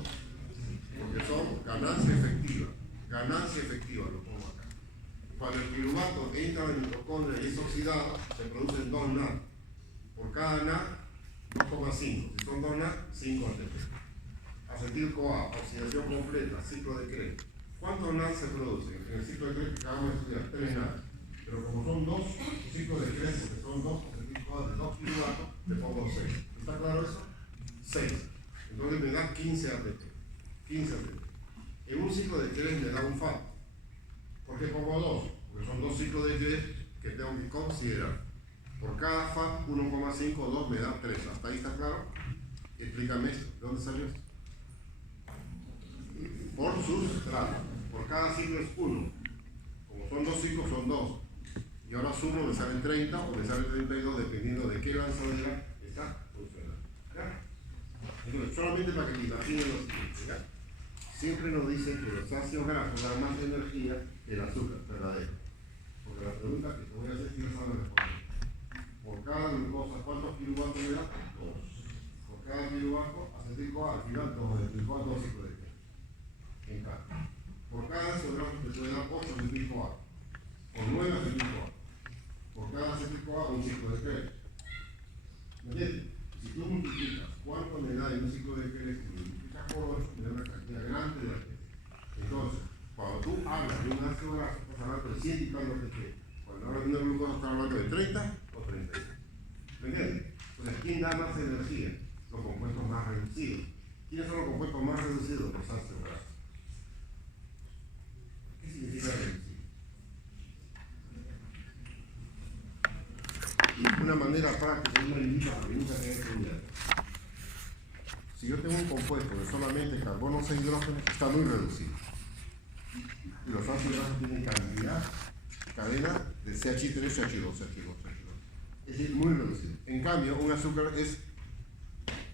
Porque son ganancia efectiva. Ganancia efectiva lo pongo acá. Cuando el piruvato entra en la mitocondria y es oxidado, se producen 2 NAD. Por cada NAD, 2,5. Si son 2 NAD, 5 ATP. Acetil-CoA, oxidación completa, ciclo de Krebs. ¿Cuántos NAD se producen? En el ciclo de Krebs que acabamos de estudiar, 3 NAD. Pero como son 2 ciclos de Krebs, porque son 2 acetil-CoA de 2 piruvatos, le pongo 6. ¿Está claro eso? 6. Entonces me da 15 ATP. 15 ATP. En un ciclo de Krebs me da un FAT. ¿Por qué pongo 2? Porque son 2 ciclos de Krebs que tengo que considerar. Por cada FAT 1,5, 2 me da 3. ¿Hasta ahí está claro? Explícame esto. ¿De dónde salió esto? Por sustrato. Por cada ciclo es 1. Como son 2 ciclos, son 2. Y ahora sumo, me sale 30 o me sale 32, dependiendo de qué lanzadera está funcionando. ¿Ya? Entonces, solamente para que me imaginen lo siguiente, ¿ya? Siempre nos dicen que los ácidos grasos dan más energía que el azúcar, verdadero. Porque la pregunta que te voy a hacer, ¿quién sabe responder? Por cada glucosa, ¿cuántos piruvatos me da? 2. Por cada piruvato, acetil-CoA, al final 2 acetil-CoA, 2 ciclos de Krebs. En cada. Por cada ácido graso te puede dar 8 acetil-CoA. O 9 acetil-CoA. Por cada acetil-CoA, un ciclo de Krebs. ¿Me entiendes? Si tú multiplicas cuánto me da en un ciclo de Krebs y multiplicas por 8, me da una cantidad grande de ATP. Entonces, cuando tú hablas de un ácido graso, estás hablando de 100 y tantos ATP. Cuando hablas de una glucosa, estás hablando de 30 o 36. ¿Me entiendes? Entonces, ¿quién da más energía? Los compuestos más reducidos. ¿Quiénes son los compuestos más reducidos? Los ácidos grasos. ¿Qué significa reducido? Y una manera práctica, una limita que nunca te he estudiado. Si yo tengo un compuesto de solamente carbono 6 hidrógenos, está muy reducido. Y los ácidos grasos tienen cantidad, cadena de CH3, CH2, CH2. Es decir, muy reducido. En cambio, un azúcar es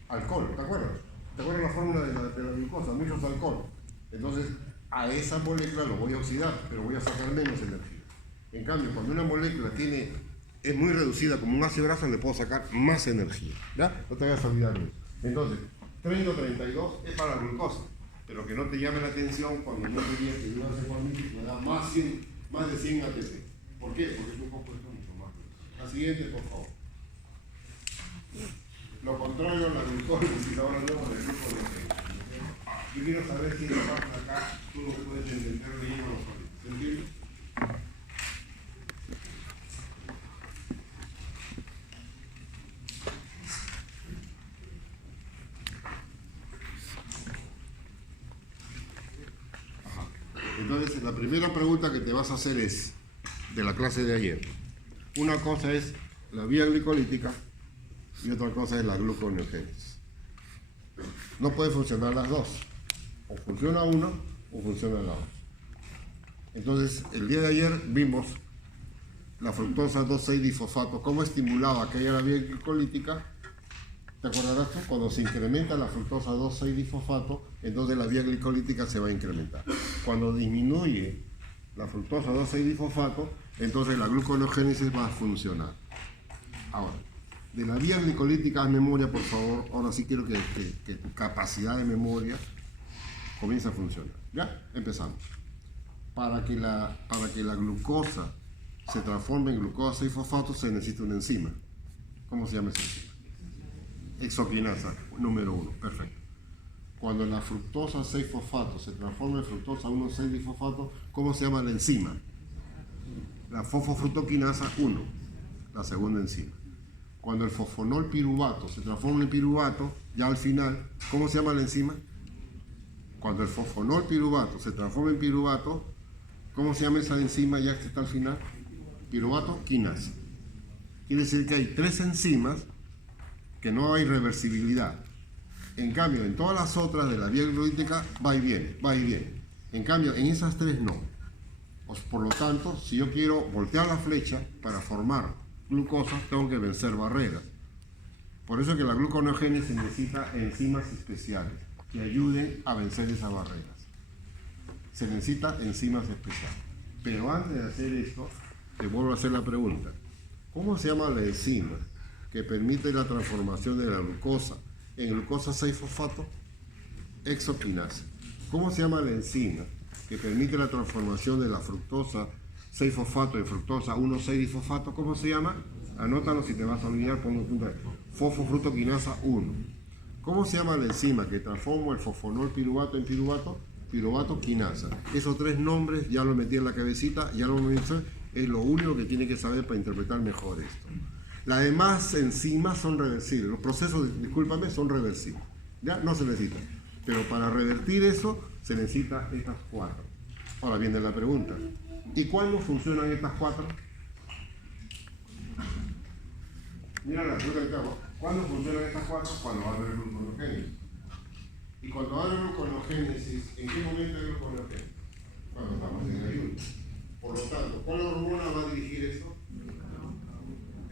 alcohol, ¿te acuerdas? ¿Te acuerdas la fórmula de la glucosa? Muchos alcohol. Entonces, a esa molécula lo voy a oxidar, pero voy a sacar menos energía. En cambio, cuando una molécula es muy reducida como un ácido graso, le puedo sacar más energía. ¿Ya? No te vayas a olvidar de eso. Entonces, 30 o 32 es para la glucosa, pero que no te llame la atención cuando yo te diga que yo hace por mí me da más de 100 ATP. ¿Por qué? Porque es un compuesto mucho más reducido. La siguiente, por favor. Lo contrario a la glucólisis, ahora hablamos del grupo de Krebs. Yo quiero saber si la parte de acá tú lo puedes entender leyendo los sólidos. ¿Se entiende? Entonces, la primera pregunta que te vas a hacer es, de la clase de ayer, una cosa es la vía glicolítica y otra cosa es la gluconeogénesis. No puede funcionar las dos. O funciona una o funciona la otra. Entonces, el día de ayer vimos la fructosa 2,6-difosfato, cómo estimulaba aquella la vía glicolítica. ¿Te acordarás tú? Cuando se incrementa la fructosa 2,6-difosfato, entonces la vía glicolítica se va a incrementar. Cuando disminuye la fructosa 2,6-difosfato, entonces la gluconeogénesis va a funcionar. Ahora, de la vía glicolítica, haz memoria, por favor. Ahora sí quiero que tu capacidad de memoria comience a funcionar. ¿Ya? Empezamos. Para que la glucosa se transforme en glucosa 6-fosfato, se necesita una enzima. ¿Cómo se llama esa enzima? Exoquinasa, número 1. Perfecto. Cuando la fructosa 6-fosfato se transforma en fructosa 1,6-difosfato, ¿cómo se llama la enzima? La fosfofructoquinasa 1, la segunda enzima. Cuando el fosfonol piruvato se transforma en piruvato, ya al final, ¿cómo se llama la enzima? Cuando el fosfonol piruvato se transforma en piruvato, ¿cómo se llama esa enzima ya que está al final? Piruvato quinasa. Quiere decir que hay 3 enzimas que no hay reversibilidad. En cambio, en todas las otras de la vía glicolítica va y viene, va y viene. En cambio, en esas 3 no. Por lo tanto, si yo quiero voltear la flecha para formar glucosa, tengo que vencer barreras. Por eso es que la gluconeogénesis necesita enzimas especiales que ayuden a vencer esas barreras. Se necesita enzimas especiales. Pero antes de hacer esto, te vuelvo a hacer la pregunta. ¿Cómo se llama la enzima que permite la transformación de la glucosa en glucosa 6-fosfato? Exoquinasa. ¿Cómo se llama la enzima que permite la transformación de la fructosa 6-fosfato en fructosa 1,6-difosfato? ¿Cómo se llama? Anótalo, si te vas a olvidar, ponlo punto ahí. Fosfofructoquinasa 1. ¿Cómo se llama la enzima que transforma el fosfonol piruvato en piruvato? Piruvato quinasa. Esos 3 nombres ya lo metí en la cabecita, ya lo mencioné, es lo único que tiene que saber para interpretar mejor esto. Las demás enzimas son reversibles, los procesos, discúlpame, son reversibles. Ya no se necesitan. Pero para revertir eso se necesitan estas 4. Ahora viene la pregunta. ¿Y cuándo funcionan estas 4? Mira la pregunta que hago. ¿Cuándo funcionan estas 4? Cuando va a haber gluconeogénesis. Y cuando va a haber gluconeogénesis, ¿en qué momento hay gluconeogénesis? Cuando estamos en ayuno. Por lo tanto, ¿cuál hormona va a dirigir eso?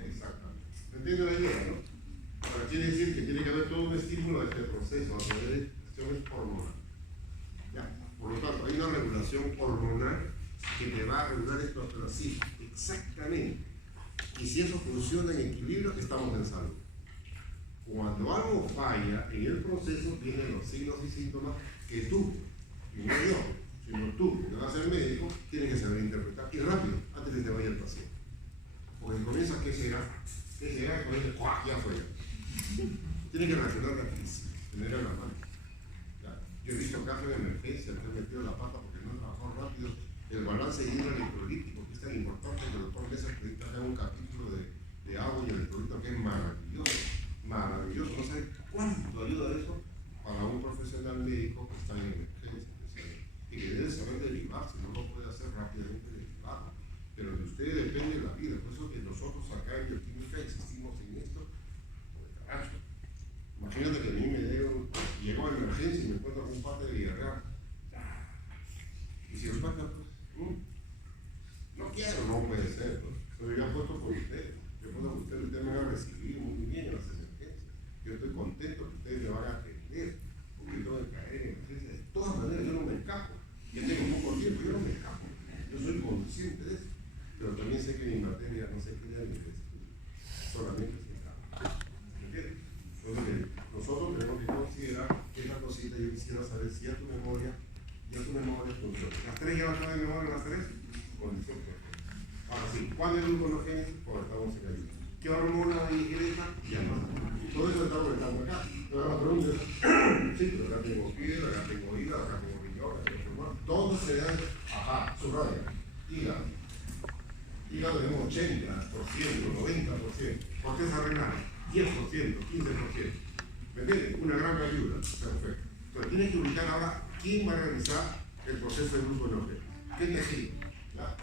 Exactamente. ¿Entiende la idea, no? Ahora quiere decir que tiene que haber todo un estímulo a este proceso, a través de cuestiones hormonales. ¿Ya? Por lo tanto, hay una regulación hormonal que te va a regular esto así, exactamente. Y si eso funciona en equilibrio, estamos en salud. Cuando algo falla en el proceso, vienen los signos y síntomas que tú, y no yo, sino tú, que vas a ser médico, tienes que saber interpretar. Y rápido, antes de que te vaya el paciente. Porque comienza, ¿qué será? ¿Qué será? Y comienza, ¡cuac! Ya fue. Tienes que reaccionar rapidísimo, tener a la mano. ¿Ya? Yo he visto casos de emergencia, que han metido la pata porque no trabajó rápido. El balance hidroelectrolítico, que es tan importante que el doctor Mesa haga un capítulo de agua y electrolito que es maravilloso. Maravilloso. No sé cuánto ayuda eso para un profesional médico que está en emergencia y que debe saber derivar, si no lo puede hacer rápidamente derivado. Pero de ustedes depende la vida. Por eso que nosotros acá en Bioquímica insistimos en esto. Carajo. Imagínate que a mí llegó a emergencia y me encuentro con un parte de diarrea. Y si el parte, no quiero, no puede ser. Pero yo apuesto por ustedes. Yo apuesto por ustedes me van a recibir muy bien en las emergencias. Yo estoy contento que ustedes me van a atender. Porque yo tengo que caer en emergencia. De todas maneras, yo no me escapo. Ya tengo poco tiempo, yo no me escapo. Yo soy consciente de eso. Pero también sé que mi materia no se crea ni se estudia. Solamente se escapa. ¿Entiendes? Entonces, nosotros tenemos que considerar que esta cosita yo quisiera saber si ya tu memoria funciona. Las 3 ya van a de memoria, las 3, condición perfecta. Ahora sí, ¿cuál es el gluconeogénesis? Cuando estamos en ayuno. ¿Qué hormona dirige esta? Ya no. Todo eso está conectando acá. Pero la pregunta es, sí, pero acá tengo piel, acá tengo hígado, acá tengo riñón, acá tengo pulmón. Todos se dan, ajá, subraya, hígado. Hígado tenemos 80%, 90%. Corteza renal, 10%, 15%. ¿Me entiendes? Una gran ayuda. Perfecto. Pero tienes que ubicar ahora quién va a realizar el proceso de gluconeogénesis. ¿Qué tejido? ¿Ya?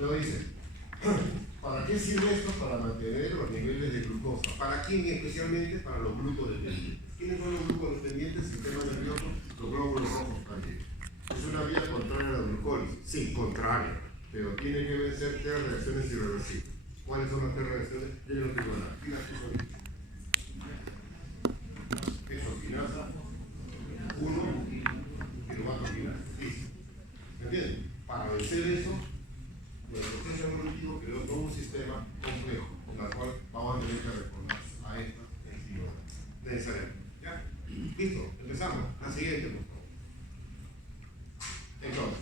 Luego dice, ¿Para qué sirve esto? Para mantener los niveles de glucosa. ¿Para quién? Especialmente para los glucodependientes. ¿Quiénes son los glucodependientes? Sistema nervioso, los glóbulos rojos también. ¿Es una vía contraria a la glucólisis? Sí, contraria. Pero tiene que vencer tres reacciones irreversibles. ¿Cuáles son las tres reacciones? Yo no tengo nada. Quesoquinasa, 1, piruvato quinasa. Listo. ¿Me entienden? Para vencer eso, nuestro proceso evolutivo creó todo un sistema complejo con el cual vamos a tener que responder a esta enzima necesariamente. ¿Ya? Listo, empezamos. La siguiente, por favor. Entonces,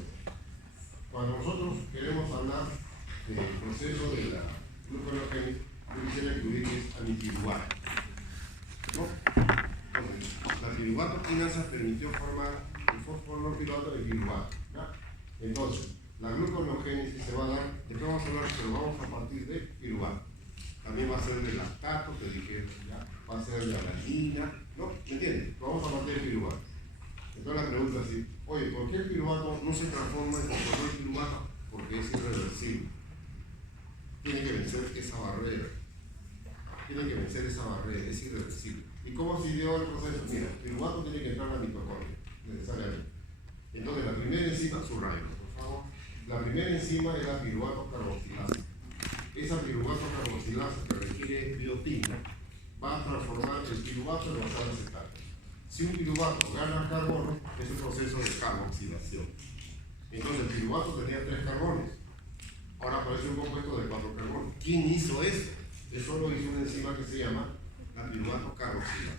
cuando nosotros queremos hablar del proceso de la gluconeogénesis, yo quisiera que es anipiruvato. ¿No? Entonces, la piruvato quinasa permitió formar el fosfolorpiruvato de piruvato. ¿Ya? Entonces, la gluconeogénesis se va a dar, después vamos a hablar, pero vamos a partir de piruvato. También va a ser de lactato, que dije, ¿ya? Va a ser de alanina, ¿no? ¿Me entiendes? Vamos a partir de piruvato. Entonces la pregunta es así, oye, ¿por qué el piruvato no se transforma en fosfolorpiruvato? Porque es irreversible. Tiene que vencer esa barrera. Tiene que vencer esa barrera, es irreversible. ¿Y cómo se dio el proceso? Mira, el piruvato tiene que entrar a la mitocondria, necesariamente. Entonces la primera enzima, subrayo, por favor. La primera enzima es la piruvato carboxilasa. Esa piruvato carboxilasa que requiere biotina va a transformar el piruvato en basal acetal. Si un piruvato gana carbono, es un proceso de carboxilación. Entonces el piruvato tenía 3 carbones. Ahora aparece un compuesto de 4 carbones. ¿Quién hizo eso? Eso lo hizo una enzima que se llama la piruvato carboxilasa.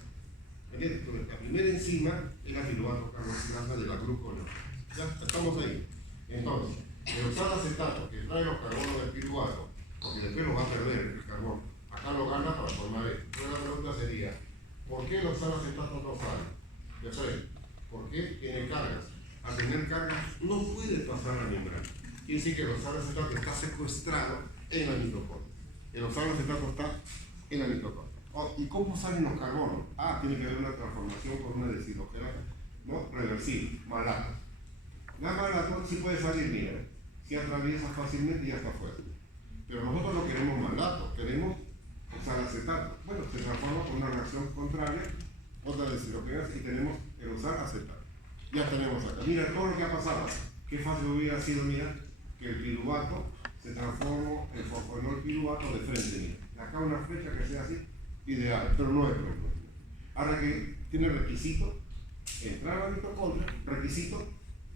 ¿Entiendes? Entonces, la primera enzima es la piruvato carboxilasa de la gluconeogénesis. Ya estamos ahí. Entonces, el oxalacetato que trae los carbonos del piruvato, porque después lo va a perder el carbono, acá lo gana para formar esto. Entonces la pregunta sería, ¿por qué el oxalacetato no sale? Ya saben, ¿por qué tiene cargas? Al tener cargas no puede pasar la membrana. Quiere decir que el oxalacetato está secuestrado en la mitocondria. El oxalacetato está en la mitocondria. ¿Y cómo salen los carbonos? Tiene que haber una transformación por una deshidrogenasa, ¿no? Reversible, malato. La malato sí puede salir, mira, si atraviesa fácilmente y ya está fuera. Pero nosotros no queremos malato, queremos oxalacetato. Bueno, se transforma por una reacción contraria, otra deshidrogenasa y tenemos el oxalacetato. Ya tenemos acá. Mira todo lo que ha pasado. Qué fácil hubiera sido, mira, que el piruvato se transformó en fosfonol piruvato de frente, mira. Acá una flecha que sea así, ideal, pero no es problema. Ahora que tiene requisito, entrar a la mitocondria, requisito,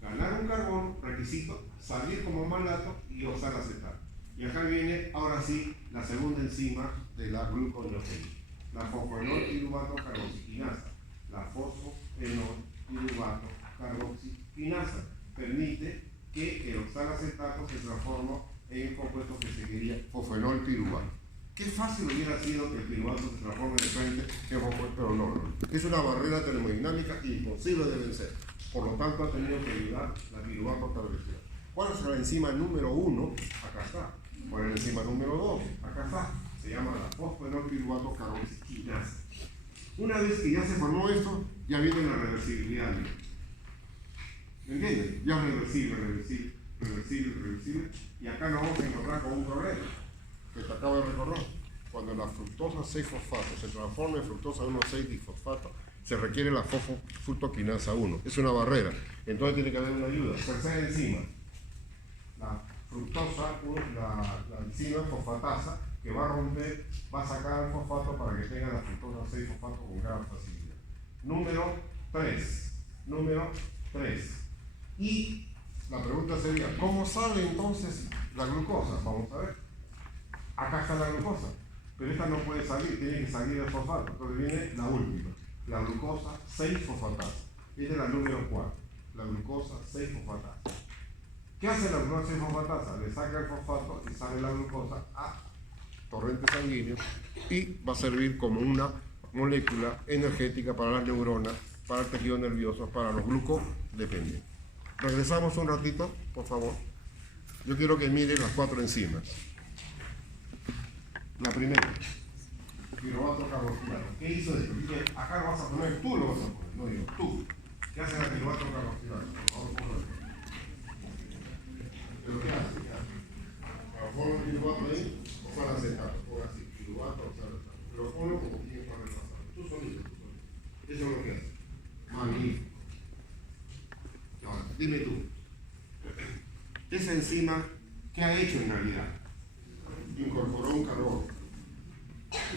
ganar un carbono, requisito, salir como malato y oxalacetato. Y acá viene, ahora sí, la segunda enzima de la gluconeogénesis, la fosfonol piruvato carboxiquinasa. La fosfonol piruvato carboxiquinasa permite que el oxalacetato se transforme en un compuesto que se quería fosfonol piruvato. Qué fácil hubiera sido que el piruvato se transforme de frente en fosfonol, pero no. Es una barrera termodinámica imposible de vencer. Por lo tanto, ha tenido que ayudar la piruvato carboxilasa. ¿Cuál es la enzima número 1? Acá está. ¿Cuál es la enzima número 2? Acá está. Se llama la fosfonol piruvato carboxiquinasa. Una vez que ya se formó esto, ya viene la reversibilidad. ¿Me entiendes? Ya es reversible. Y acá nos vamos a encontrar con un problema que te acabo de recordar. Cuando la fructosa 6-fosfato se transforma en fructosa 1,6-disfosfato, se requiere la fosfofructoquinasa 1. Es una barrera. Entonces tiene que haber una ayuda. Tercera enzima, la fructosa, la enzima fosfatasa, que va a romper, va a sacar el fosfato para que tenga la fructosa 6-fosfato con gran facilidad. Número 3. Y la pregunta sería, ¿cómo sale entonces la glucosa? Vamos a ver. Acá está la glucosa, pero esta no puede salir, tiene que salir el fosfato. Entonces viene la última, la glucosa 6-fosfatasa. Esta es la número 4, la glucosa 6-fosfatasa. ¿Qué hace la glucosa 6-fosfatasa? Le saca el fosfato y sale la glucosa a torrente sanguíneo y va a servir como una molécula energética para las neuronas, para el tejido nervioso, para los glucodependientes. Regresamos un ratito, por favor. Yo quiero que miren las 4 enzimas. La primera, piruvato carboxilasa. ¿Qué hizo esto? Dice, acá lo vas a poner, tú lo vas a poner, no digo, tú. ¿Qué hace la piruvato carboxilasa? Por favor, ponlo. ¿Pero qué hace? Transforma el piruvato ahí, oxalacetato, por así, piruvato, oxalacetato. Pero ponlo como tiene para repasar. Tú solito. Eso es lo que hace. Magnífico. Ahora, dime tú. Esa enzima, ¿qué ha hecho en realidad? Incorporó un carbono.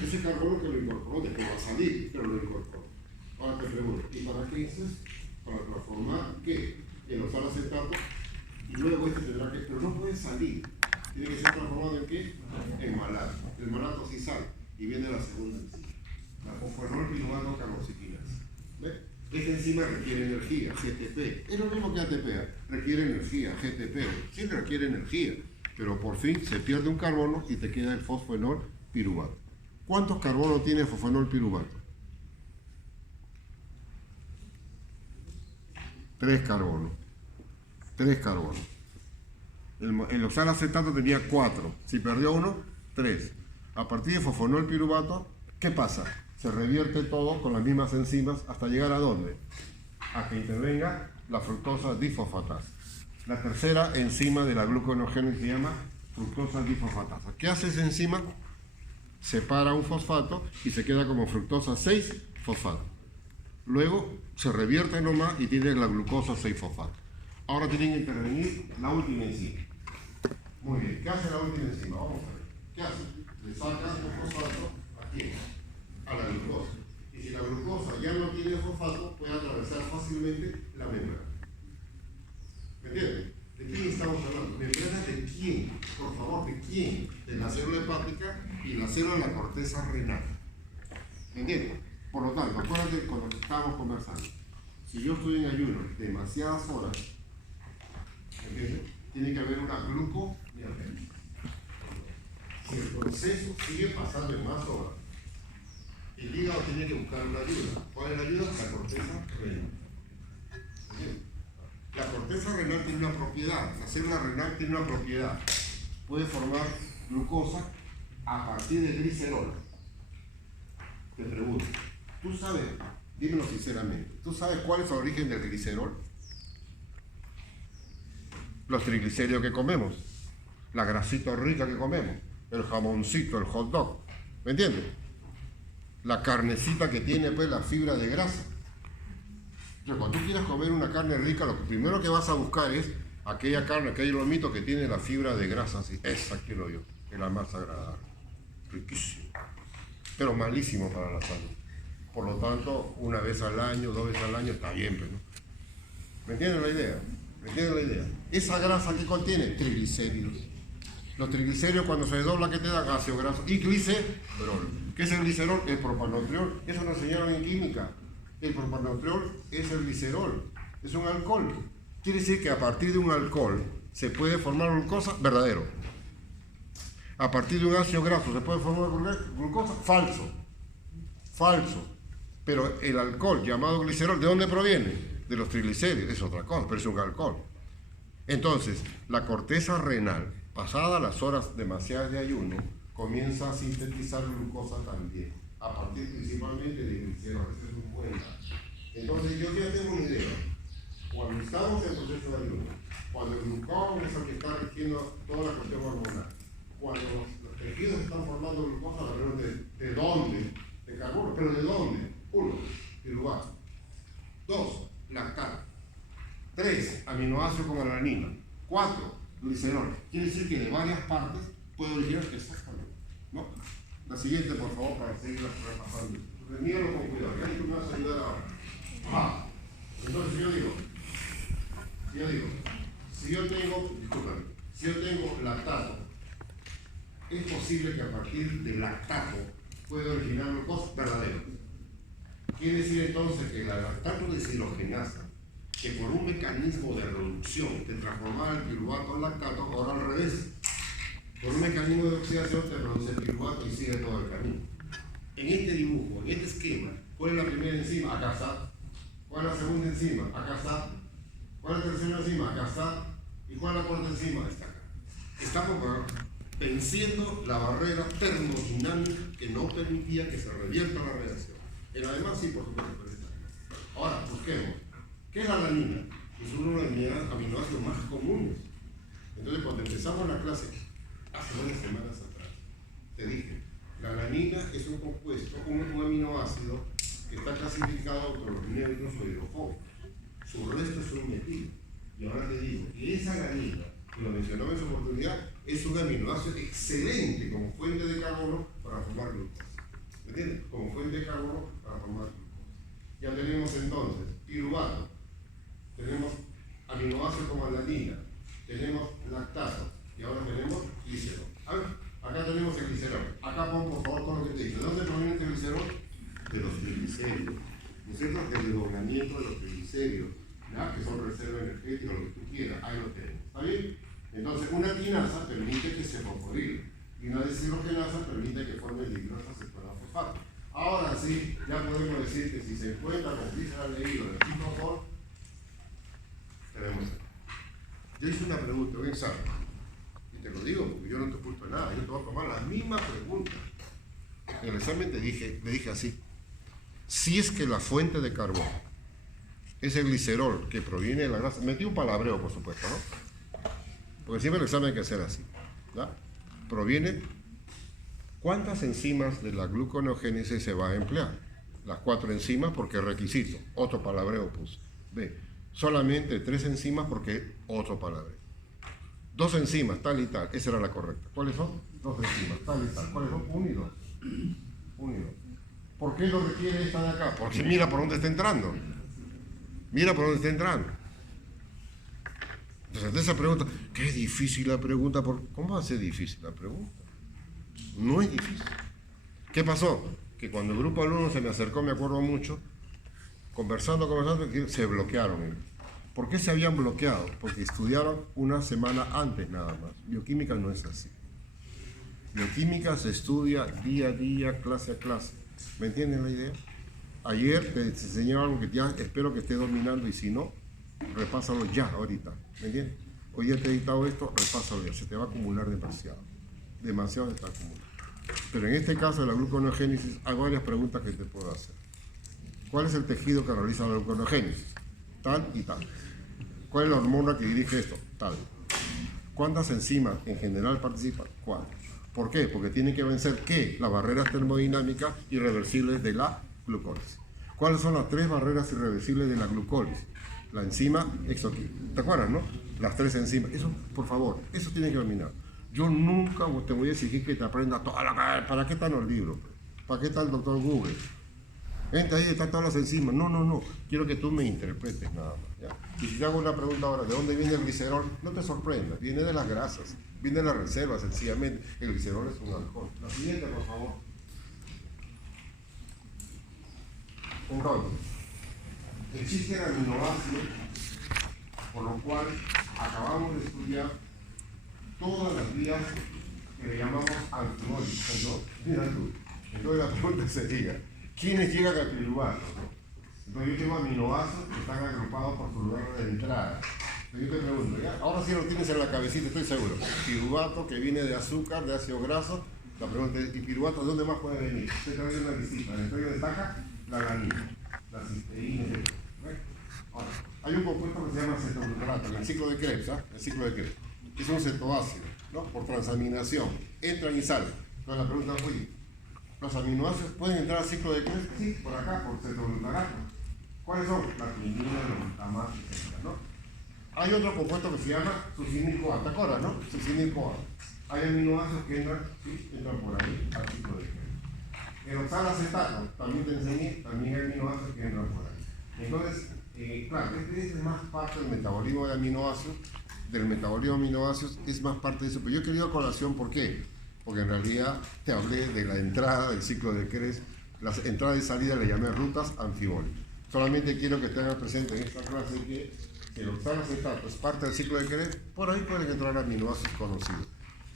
Ese carbono que lo incorporó, después va a salir, pero lo incorporó. Ahora te pregunto, ¿y para qué es eso? Para transformar, ¿qué? El oxalacetato, y luego este tendrá que, pero no puede salir. Tiene que ser transformado en ¿qué? En malato. El malato sí sale, y viene la segunda enzima. La fosfonol piruvato carboxiquinasa. ¿Ves? Esta enzima requiere energía, GTP. Es lo mismo que ATP, requiere energía, GTP. Sí requiere energía, pero por fin se pierde un carbono y te queda el fosfonol piruvato. ¿Cuántos carbonos tiene el fosfonol piruvato? 3 carbonos. 3 carbonos. El oxalacetato tenía 4. Si perdió uno, 3. A partir de fosfonol piruvato, ¿qué pasa? Se revierte todo con las mismas enzimas hasta llegar ¿a dónde? A que intervenga la fructosa difosfatasa. La tercera enzima de la gluconeogénesis se llama fructosa difosfatasa. ¿Qué hace esa enzima? Separa un fosfato y se queda como fructosa 6-fosfato. Luego se revierte nomás y tiene la glucosa 6-fosfato. Ahora tienen que intervenir la última enzima. Muy bien, ¿qué hace la última enzima? Vamos a ver. ¿Qué hace? Le saca el fosfato aquí, a la glucosa. Y si la glucosa ya no tiene fosfato, puede atravesar fácilmente la membrana. ¿Me entiendes? ¿De quién estamos hablando? ¿Membrana de quién? Por favor, ¿de quién? De la célula hepática y la célula de la corteza renal. ¿Me entiendes? Por lo tanto, acuérdate con lo que estábamos conversando. Si yo estoy en ayuno demasiadas horas, ¿entiendes? Tiene que haber una gluconeogénesis. Si el proceso sigue pasando en más horas, el hígado tiene que buscar una ayuda. ¿Cuál es la ayuda? La corteza renal. ¿Entiendes? La corteza renal tiene una propiedad, la célula renal tiene una propiedad. Puede formar glucosa a partir de glicerol. Te pregunto, ¿tú sabes, dímelo sinceramente, ¿tú sabes cuál es el origen del glicerol? Los triglicéridos que comemos, la grasita rica que comemos, el jamoncito, el hot dog, ¿me entiendes? La carnecita que tiene pues la fibra de grasa. Entonces, cuando tú quieras comer una carne rica, lo primero que vas a buscar es aquella carne, aquel lomito que tiene la fibra de grasa, así, esa quiero yo, que es la más agradable, riquísimo, pero malísimo para la salud. Por lo tanto, una vez al año, 2 veces al año, está bien, pero ¿no? ¿Me entienden la idea? ¿Me entienden la idea? Esa grasa que contiene triglicéridos. Los triglicéridos cuando se desdoblan, ¿qué te dan? Ácido graso y glicerol. ¿Qué es el glicerol? El propanotriol. Eso nos enseñaron en química. El propanotriol es el glicerol, es un alcohol. Quiere decir que a partir de un alcohol se puede formar glucosa, verdadero. A partir de un ácido graso se puede formar glucosa, falso. Falso. Pero el alcohol llamado glicerol, ¿de dónde proviene? De los triglicéridos, es otra cosa, pero es un alcohol. Entonces, la corteza renal, pasada las horas demasiadas de ayuno, comienza a sintetizar glucosa también, a partir principalmente de glicerol. Ese es un buen dato. Entonces, yo ya tengo una idea. Cuando estamos en proceso de ayuno, cuando el glucógeno es el que está rigiendo toda la cuestión hormonal, cuando los tejidos están formando glucosa, la pregunta es, ¿de dónde? De carbono, ¿pero de dónde? 1, piruvato. 2, lactato. 3, aminoácidos como la alanina. 4, glicerol. Quiere decir que de varias partes puedo originar exactamente, ¿no? La siguiente, por favor, para seguir repasando. Míralo con cuidado, que tú me vas a ayudar ahora. Ajá. Entonces yo digo, si yo tengo lactato, es posible que a partir del lactato pueda originar glucosa verdadera. Quiere decir entonces que la lactato deshidrogenasa, que por un mecanismo de reducción te transformaba el piruvato en lactato, ahora al revés. Por un mecanismo de oxidación te produce el piruvato y sigue todo el camino. En este dibujo, en este esquema, ¿cuál es la primera enzima? Acá está. ¿Cuál es la segunda enzima? Acá está. ¿Cuál es la tercera enzima? Acá está. ¿Y cuál es la cuarta enzima? Está acá. Estamos venciendo la barrera termodinámica que no permitía que se revierta la reacción. En además sí, por supuesto, pero está acá. Ahora, busquemos. ¿Qué es la alanina? Es uno de los aminoácidos más comunes. Entonces, cuando empezamos la clase, hace varias semanas atrás, te dije, la alanina es un compuesto, un aminoácido que está clasificado por los neutros o hidrofóbicos. Su resto es un metil. Y ahora te digo que esa alanina, que lo mencionaba en su oportunidad, es un aminoácido excelente como fuente de carbono para formar glucosa. ¿Me entiendes? Como fuente de carbono para formar glucosa. Ya tenemos entonces piruvato, tenemos aminoácidos como alanina, tenemos lactato y ahora tenemos glicerol. A ver, acá tenemos el glicerol. Acá pon por favor todo lo que te dice. ¿De dónde proviene este glicerol? De los triglicéridos. ¿No es cierto? Del desdoblamiento de los triglicéridos, ¿ya? Que son reserva energética, lo que tú quieras. Ahí lo tenemos. ¿Está bien? Entonces, una quinasa permite que se fosforile y una deshidrogenasa permite que forme dihidroxafosfato. Ahora sí, ya podemos decir que si se encuentra, como dice la leído, el ciclo tenemos. Yo hice una pregunta, un examen, y te lo digo porque yo no te he puesto nada, yo te voy a tomar la misma pregunta. En el examen le dije así: si es que la fuente de carbono es el glicerol que proviene de la grasa, metí un palabreo por supuesto, ¿no? Porque siempre el examen hay que hacer así, ¿ya? Proviene, ¿cuántas enzimas de la gluconeogénesis se va a emplear? Las 4 enzimas porque es requisito, otro palabreo puse. B, solamente 3 enzimas porque otro palabreo. 2 enzimas, tal y tal, esa era la correcta. ¿Cuáles son? 2 enzimas, tal y tal. ¿Cuáles son? 1 y 2. 1 y 2. ¿Por qué lo requiere esta de acá? Porque mira por dónde está entrando. Mira por dónde está entrando. Entonces, de esa pregunta, qué difícil la pregunta. ¿Cómo va a ser difícil la pregunta? No es difícil. ¿Qué pasó? Que cuando el grupo de alumnos se me acercó, me acuerdo mucho, conversando, se bloquearon. ¿Por qué se habían bloqueado? Porque estudiaron una semana antes nada más. Bioquímica no es así. Bioquímica se estudia día a día, clase a clase. ¿Me entienden la idea? Ayer te enseñé algo que ya espero que esté dominando y si no, repásalo ya, ahorita. ¿Me entiendes? Hoy ya te he editado esto, repásalo ya. Se te va a acumular demasiado. Demasiado se está acumulando. Pero en este caso de la gluconeogénesis hay varias preguntas que te puedo hacer. ¿Cuál es el tejido que realiza la gluconeogénesis? Tal y tal. ¿Cuál es la hormona que dirige esto? Tal. ¿Cuántas enzimas en general participan? 4. ¿Por qué? Porque tienen que vencer ¿qué? Las barreras termodinámicas irreversibles de la glucólisis. ¿Cuáles son las 3 barreras irreversibles de la glucólisis? La enzima exoquímica. ¿Te acuerdas, no? Las 3 enzimas. Eso, por favor, eso tiene que dominar. Yo nunca te voy a exigir que te aprendas toda la... ¿Para qué están los libros? ¿Para qué está el doctor Google? Entra ahí, están todas las enzimas. No. Quiero que tú me interpretes nada más. ¿Ya? Y si te hago una pregunta ahora, ¿de dónde viene el glicerol? No te sorprendas, viene de las grasas. Viene de la reserva, sencillamente. El glicerol es un alcohol. La siguiente, por favor. Entonces, existen aminoácidos, por lo cual acabamos de estudiar todas las vías que le llamamos antinólicas, ¿no? Mira tú. Entonces la pregunta sería, ¿quiénes llegan al piruvato? Entonces yo tengo aminoácidos que están agrupados por su lugar de entrada. Entonces yo te pregunto, ¿ya? Ahora sí lo tienes en la cabecita, estoy seguro. Piruvato que viene de azúcar, de ácido graso. La pregunta es, ¿y piruvato de dónde más puede venir? Usted trae una visita. En el estudio destaca la alanina, la cisteína. Ahora, hay un compuesto que se llama cetoglutarato, en el ciclo de Krebs, ¿eh? El ciclo de Krebs. Es un cetoácido, ¿no? Por transaminación. Entran y salen. Entonces la pregunta es, oye, ¿los aminoácidos pueden entrar al ciclo de Krebs? Sí, por acá, por cetoglutarato. ¿Cuáles son? La quinina, los glutamatos, etc., ¿no? Hay otro compuesto que se llama succinil-CoA, ¿te acuerdas, no? Succinil-CoA. Hay aminoácidos que entran por ahí al ciclo de Krebs. El oxalacetato, también te enseñé, también hay aminoácidos que entran por ahí. Entonces, claro, este es más parte del metabolismo de aminoácidos, es más parte de eso. Pero yo he querido a colación, ¿por qué? Porque en realidad te hablé de la entrada del ciclo de Krebs, las entradas y salidas le llamé rutas anfibólicas. Solamente quiero que tengas presente en esta clase que el oxalacetato es parte del ciclo de Krebs, por ahí pueden entrar aminoácidos conocidos.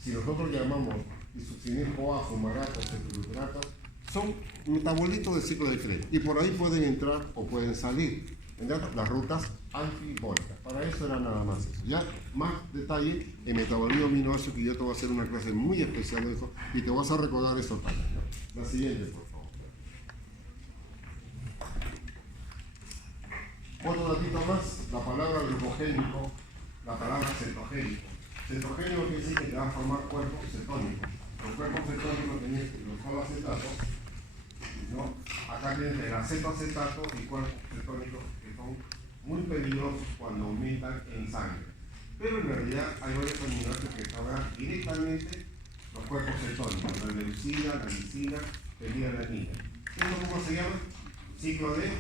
Si nosotros llamamos succinil-CoA, fumarato, cetoglutarato, son metabolitos del ciclo de Krebs y por ahí pueden entrar o pueden salir. Las rutas anfibólicas. Para eso era nada más eso. Ya más detalle en metabolismo aminoácido, que yo te voy a hacer una clase muy especial de eso y te vas a recordar eso también, ¿no? La siguiente, por favor. Otro datito más, la palabra glucogénico, la palabra cetogénico. Cetogénico quiere decir que te va a formar cuerpos cetónicos. los cuerpos cetónicos tienen los soloacetatos, ¿no? Acá tienen el acetoacetato y cuerpos cetónicos que son muy peligrosos cuando aumentan en sangre. Pero en realidad hay varios aminoácidos que trabajan directamente los cuerpos cetónicos, la leucina, la lisina, fenilalanina. ¿Esto cómo se llama? Ciclo de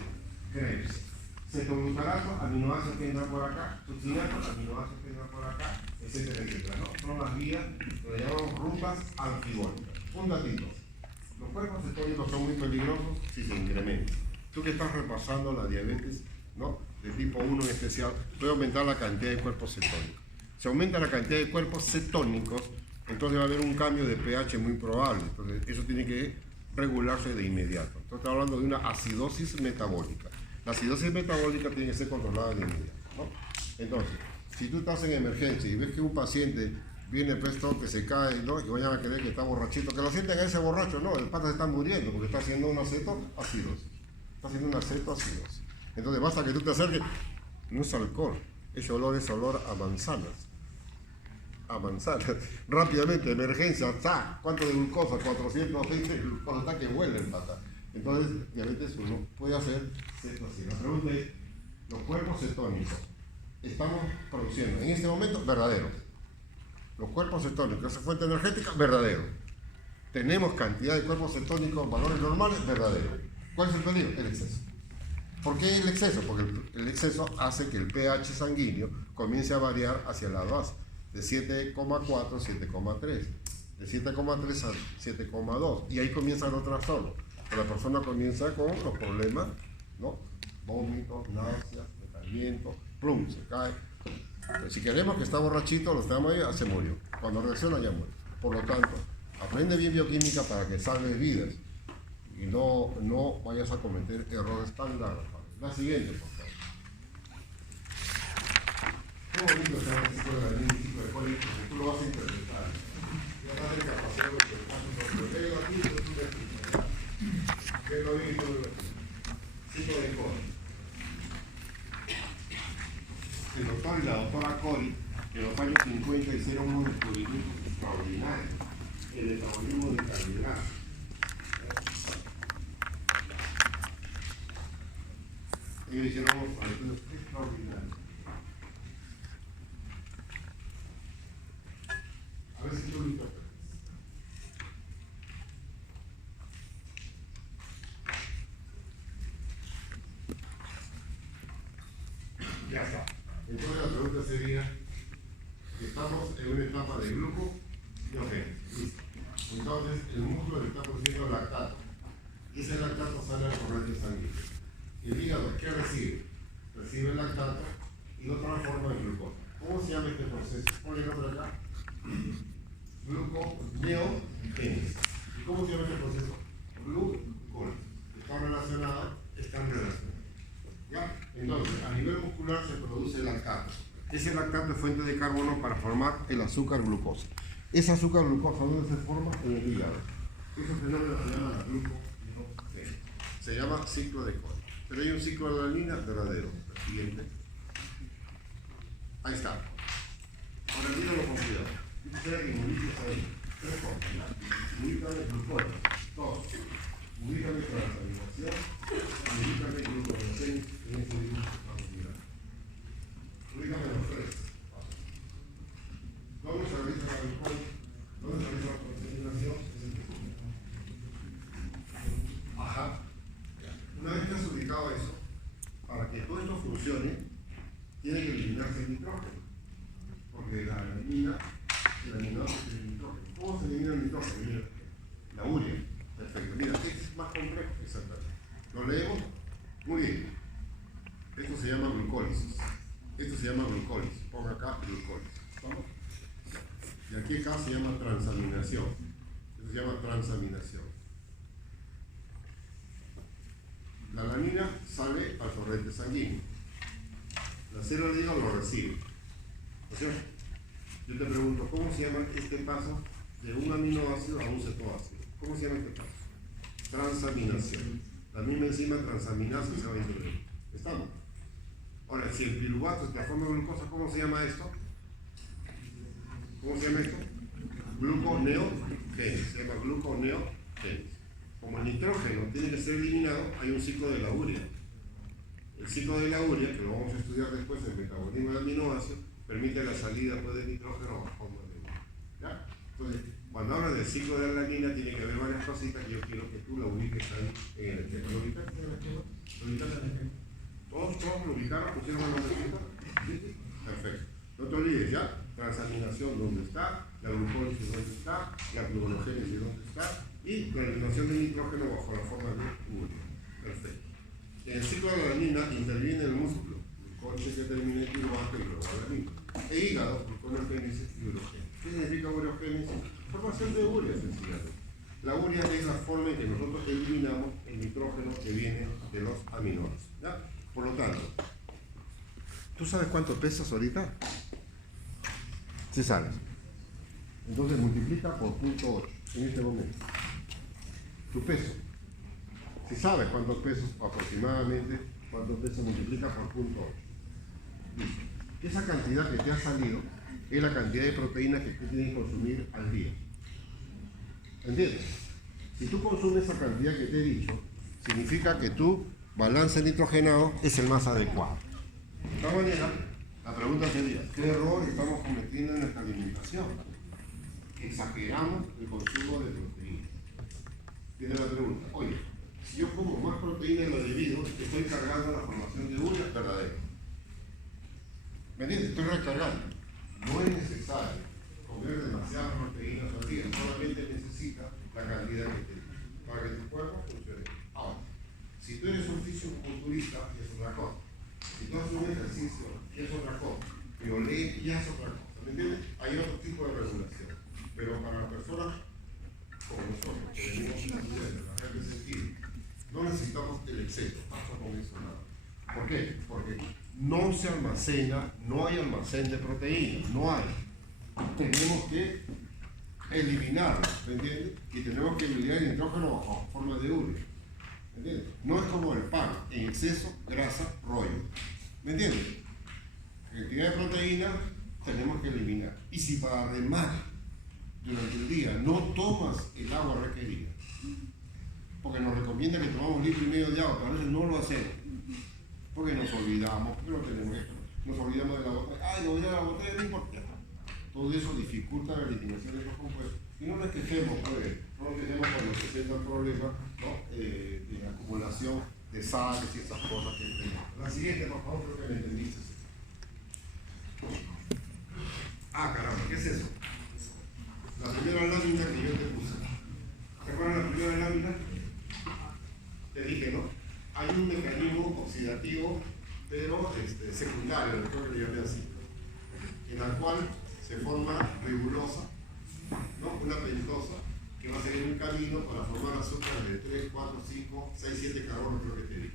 Krebs. Cetoglutarato, aminoácidos que entran por acá, succinato, aminoácidos que entran por acá, etcétera, etcétera, ¿no? Son las vías que le llamamos rutas anfibónicas. Un datito. Los cuerpos cetónicos son muy peligrosos si se incrementan. Tú que estás repasando la diabetes, ¿no?, de tipo 1 en especial, puede aumentar la cantidad de cuerpos cetónicos. Si aumenta la cantidad de cuerpos cetónicos, entonces va a haber un cambio de pH muy probable. Entonces eso tiene que regularse de inmediato. Entonces estamos hablando de una acidosis metabólica. La acidosis metabólica tiene que ser controlada de inmediato, ¿no? Entonces, si tú estás en emergencia y ves que un paciente viene presto que se cae, ¿no?, y vayan a creer que está borrachito, que lo sienten a ese borracho, no, el pata se está muriendo porque está haciendo una acetoacidosis. Está haciendo una acetoacidosis. Entonces basta que tú te acerques, no es alcohol, ese olor es olor a manzanas. A manzanas. Rápidamente, emergencia, ¡tá! ¿Cuánto de glucosa? 420 de glucosa, está que huele el pata. Entonces, diabetes 1 puede hacer cetoacidosis. La pregunta es, ¿los cuerpos cetónicos estamos produciendo en este momento? Verdadero. Los cuerpos cetónicos, esa fuente energética, verdadero. Tenemos cantidad de cuerpos cetónicos, valores normales, verdadero. ¿Cuál es el peligro? El exceso. ¿Por qué el exceso? Porque el exceso hace que el pH sanguíneo comience a variar hacia el lado base, de 7,4 a 7,3, de 7,3 a 7,2, y ahí comienza los trastornos. La persona comienza con los problemas, ¿no? Vómitos, náuseas, decaimiento, plum, se cae. Pero si queremos que está borrachito, lo estamos ahí, se murió. Cuando reacciona ya muere. Por lo tanto, aprende bien bioquímica para que salves vidas y no vayas a cometer errores tan graves. La siguiente, por favor. Qué bonito está el ciclo de la línea, el ciclo de Cori, porque tú lo vas a interpretar. Ya vas a tener capacidad de interpretar, pero léelo aquí, pero tú le explicas. ¿Qué lo vi? Ciclo de Cori. El doctor y la doctora Cori, en los años 50, hicieron unos descubrimientos extraordinarios. El metabolismo de carbohidratos. Ellos hicieron unos estudios extraordinarios. A ver si tú lo interpretas. Ya está. Entonces la pregunta sería, estamos en una etapa de gluconeogénesis. Listo. Entonces el músculo está produciendo lactato. Y ese lactato sale al torrente sanguíneo. El hígado, ¿qué recibe? Recibe el lactato y lo transforma en glucosa. ¿Cómo se llama este proceso? Ponle el nombre acá. Gluconeogénesis. ¿Y cómo se llama este proceso? Glucólisis. ¿Están relacionados? Están relacionados. ¿Ya? Entonces, a nivel muscular se produce lactato. Ese lactato es fuente de carbono para formar el azúcar glucosa. Ese azúcar glucosa, ¿dónde se forma? En el hígado. Ese fenómeno se llama la gluconeogénesis. Se llama ciclo de Cori. Pero hay un ciclo de alanina verdadero. El siguiente. Ahí está. Ahora míralo con cuidado. Ustedes inmulitis ahí. 3 cosas. Inmulítame glucosa. 2. Inmulítame transaminación. Inmulítame gluconeogénesis. En este dibujo que estamos mirando. Inmulítame los 3. ¿Dónde se realiza la glucosa? ¿Dónde se realiza la transaminación? Ajá. Una vez que has ubicado eso, para que todo esto funcione, tiene que eliminarse el nitrógeno. Porque la alanina, el aminoácido es el nitrógeno. ¿Cómo se elimina el nitrógeno? Mira, la urea. Perfecto. Mira, es más complejo. Exactamente. ¿Lo leemos? Muy bien. Esto se llama glucólisis. Esto se llama glucólisis. Ponga acá glucólisis. ¿Vamos? Y aquí acá se llama transaminación. Esto se llama transaminación. La alanina sale al torrente sanguíneo. La célula de hígado lo recibe. ¿No es cierto? Yo te pregunto, ¿cómo se llama este paso de un aminoácido a un cetoácido? ¿Cómo se llama este paso? Transaminación. La misma enzima transaminasa se va a intervenir. ¿Estamos? Ahora, si el piruvato se transforma en glucosa, ¿cómo se llama esto? ¿Cómo se llama esto? Gluconeogénesis. génesis, se llama gluconeogénesis. Como el nitrógeno tiene que ser eliminado, hay un ciclo de la urea. El ciclo de la urea, que lo vamos a estudiar después en el metabolismo de aminoácidos, permite la salida pues, del nitrógeno bajo forma de urea. ¿Ya? Entonces, cuando hablan del ciclo de la alanina, tiene que haber varias cositas que yo quiero que tú la ubiques ahí en el esquema. ¿Lo ubicaste en el esquema? ¿Lo ubicaste en el esquema? ¿Todos lo ubicaron? ¿Pusieron la nombrecita? ¿Sí? Perfecto. No te olvides, ¿ya? Transaminación, ¿dónde está? La glucólisis, ¿dónde está? La gluconogénesis, ¿dónde está? Y la eliminación del nitrógeno bajo la forma de urea. Perfecto. En el ciclo de la alanina interviene el músculo, glucólisis que termina en piruvato y luego alanina. E hígado, gluconogénesis y urogénesis. ¿Qué significa urogénesis? Formación de urea, sencillamente. La urea es la forma en que nosotros eliminamos el nitrógeno que viene de los aminoácidos. ¿Ya? Por lo tanto, ¿tú sabes cuánto pesas ahorita? Sí sabes. Entonces multiplica por 0.8 en este momento. Tu peso. Si sabes cuántos pesos aproximadamente, cuántos pesos multiplica por 0.8. Listo. Esa cantidad que te ha salido es la cantidad de proteína que tú tienes que consumir al día. ¿Entiendes? Si tú consumes esa cantidad que te he dicho, significa que tu balance nitrogenado es el más adecuado. De esta manera, la pregunta sería, ¿qué error estamos cometiendo en nuestra alimentación? Exageramos el consumo de proteínas. Viene la pregunta, oye, si yo como más proteína de lo debido, estoy cargando la formación de urea verdadera. ¿Me entiendes? Estoy recargando. No es necesario comer demasiadas proteínas al día, solamente necesita la cantidad que te digo para que tu cuerpo funcione. Ahora, si tú eres un fisiculturista, es otra cosa. Si tú haces un ejercicio, es otra cosa. Violet, ya es otra cosa. ¿Me entiendes? Hay otro tipo de regulación. Pero para las personas como nosotros, que venimos a estudiar en la red de sentido, no necesitamos el exceso, paso con eso nada. ¿Por qué? Porque no se almacena, no hay almacén de proteínas, no hay. Tenemos que eliminarlo, ¿me entiendes? Y tenemos que eliminar el nitrógeno bajo forma de urea. ¿Me entiendes? No es como el pan, en exceso, grasa, rollo. ¿Me entiendes? Cantidad de proteína tenemos que eliminar. Y si para remar durante el día no tomas el agua requerida, porque nos recomienda que tomamos 1,5 litros de agua, pero a veces no lo hacemos, porque nos olvidamos, porque no tenemos esto, nos olvidamos de la botella, ay, no olvidé la botella, no importa. Todo eso dificulta la eliminación de los compuestos. Y no nos quejemos, pues, no nos quejemos cuando se presenta el problema, ¿no? De la acumulación de sales y esas cosas que tenemos. La siguiente, por favor, creo que me entendiste. Ah, caramba, ¿qué es eso? La primera lámina que yo te puse. ¿Te acuerdas la primera lámina? Te dije, ¿no? Hay un mecanismo oxidativo, pero secundario, creo que le llamé así, en la cual se forma ribulosa, ¿no? Una pentosa que va a seguir un camino para formar azúcar de 3, 4, 5, 6, 7 carbonos, creo que te dije.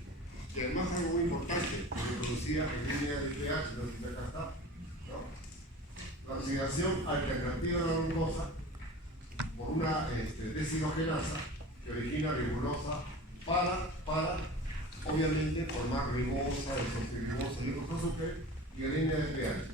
Y además algo muy importante, que producía en línea de pH, no sé si acá está, ¿no? La oxidación alternativa de la glucosa por una deshidrogenasa que origina ribulosa para obviamente formar ribosa, desoxirribosa y otros azúcares y en línea de pH.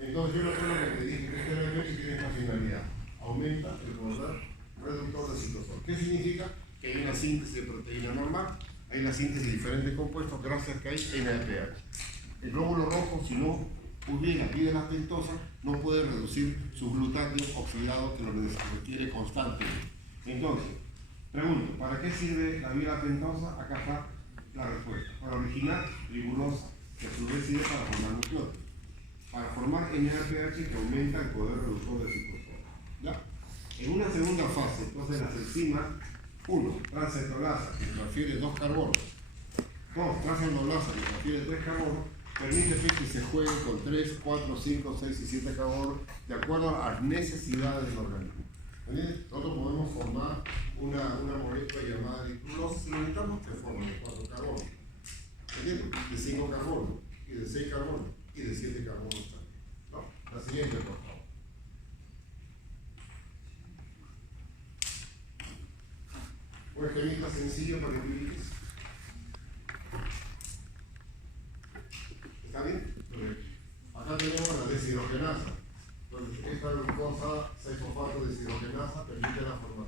Entonces yo lo que te dije que este elemento tiene esta finalidad, aumenta el poder reductor de citosol. ¿Qué significa? Que hay una síntesis de proteína normal, hay una síntesis de diferentes compuestos gracias a que hay NADPH. El glóbulo rojo, si no hubiera vida lactosa, no puede reducir sus glutatios oxidados que lo requiere constantemente. Entonces, pregunto, ¿para qué sirve la vida lactosa? Acá está la respuesta. Para originar ribulosa, que a su vez sirve para formar nucleótidos. Para formar NADPH que aumenta el poder reductor de citosol. ¿Ya? En una segunda fase, entonces las enzimas, 1, transcetolasa, que transfiere 2 carbonos, 2, transcetolasa, que transfiere 3 carbonos, permite que se juegue con 3, 4, 5, 6 y 7 carbonos de acuerdo a las necesidades del organismo. ¿Entiendes? Nosotros podemos formar una molécula llamada nitrosa, si lo necesitamos, que forma de 4 carbonos. ¿Entiendes? De 5 carbonos, y de 6 carbonos, y de 7 carbonos también. ¿No? La siguiente, por favor. Un esquemita sencillo para que ubiques. ¿Está bien? Acá tenemos la deshidrogenasa. Entonces, esta glucosa 6-fosfato deshidrogenasa permite la formación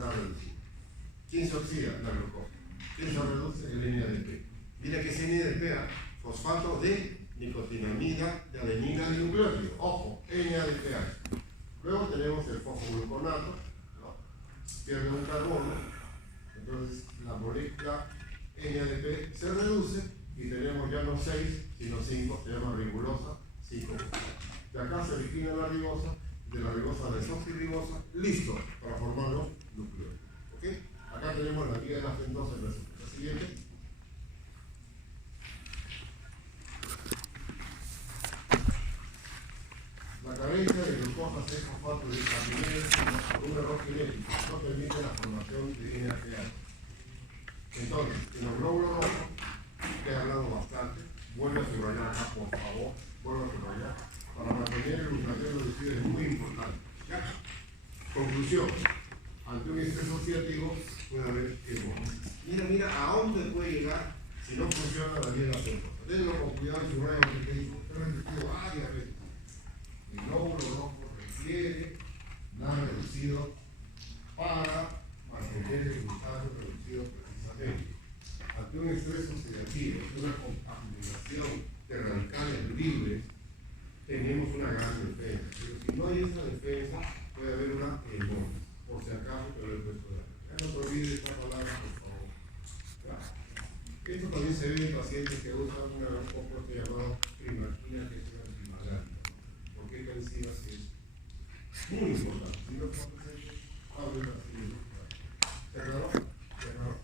la reducción. ¿Quién se oxida? La glucosa. ¿Quién se reduce? El NADP. Mira que es NADP, fosfato de nicotinamida, de adenina y nucleótido. Ojo, NADPH. Luego tenemos el fosfogluconato, ¿no? Pierde un carbono, entonces la molécula NADP se reduce y tenemos ya no 6, sino 5, se llama ribosa 5. De acá se origina la ribosa, de la ribosa desoxirribosa, listo para formar los núcleos. ¿Ok? Acá tenemos la vía de las pentosas en la siguiente. La carencia de glucosa 6-fosfato de desaminasa por un error genético no permite la formación de NADPH. Entonces, en los glóbulos rojos, que he hablado bastante, vuelve a subrayar acá, por favor, vuelve a subrayar. Para mantener el glutatión reducido es muy importante. ¿Ya? Conclusión. Ante un estrés oxidativo puede haber hemólisis. Mira a dónde puede llegar si no funciona la vía de la pentosa. Tenlo con cuidado y subraya porque te digo, te he repetido varias veces. El glóbulo rojo requiere nada reducido para mantener el glutatión reducido precisamente. Ante un estrés oxidativo, una contaminación de radicales libres, tenemos una gran defensa. Pero si no hay esa defensa, puede haber una hemólisis. Por si acaso, pero el resto de la vida. No te olvides esta palabra, por favor. Gracias. Esto también se ve en pacientes que usan un compuesto llamado primarquina, que es una antimalárica. ¿Por qué coincide así? Muy importante. Si no está presente, abre la siguiente. ¿Se aclaró? ¿Se aclaró?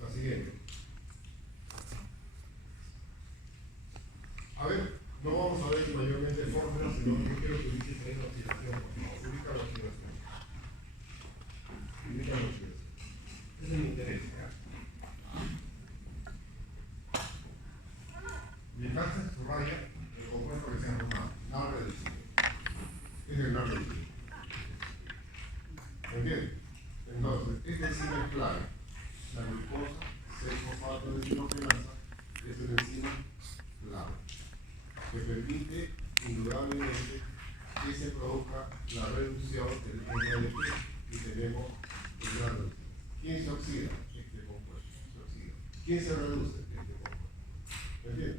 La siguiente. A ver, no vamos a ver mayormente fórmulas, sino que quiero que ubiques ahí la oxidación. Ubica la oxidación. Ubica la oxidación. Ese me interesa. Mi casa subraya el compuesto que se ha formado. Nada reducido. Es el nada reducido. ¿Entiendes? Entonces, esta enzima es clave. La glucosa, 6-fosfato de dihidrogenasa, es una enzima clave que permite indudablemente que se produzca la reducción del NADP y tenemos una reducción. ¿Quién se oxida? Este compuesto se oxida. ¿Quién se reduce? Este compuesto. ¿Entiendes?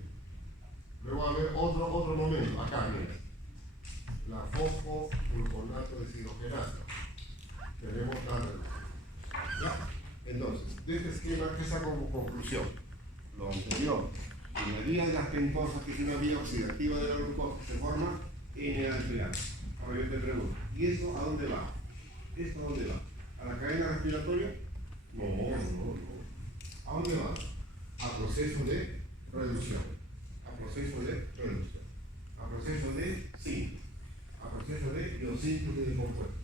Luego va a haber otro momento. Acá, mira. La fosfogluconato deshidrogenasa. Tenemos la reducción. ¿Ya? Entonces, de este esquema, ¿qué saco como conclusión? Lo anterior. En la vía de las pentosas, que es una vía oxidativa de la glucosa, se forma NADPH. Ahora yo te pregunto, ¿y eso a dónde va? ¿Esto a dónde va? ¿A la cadena respiratoria? No. ¿A dónde va? A proceso de reducción. A proceso de reducción. A proceso de síntesis. A proceso de biosíntesis de compuestos.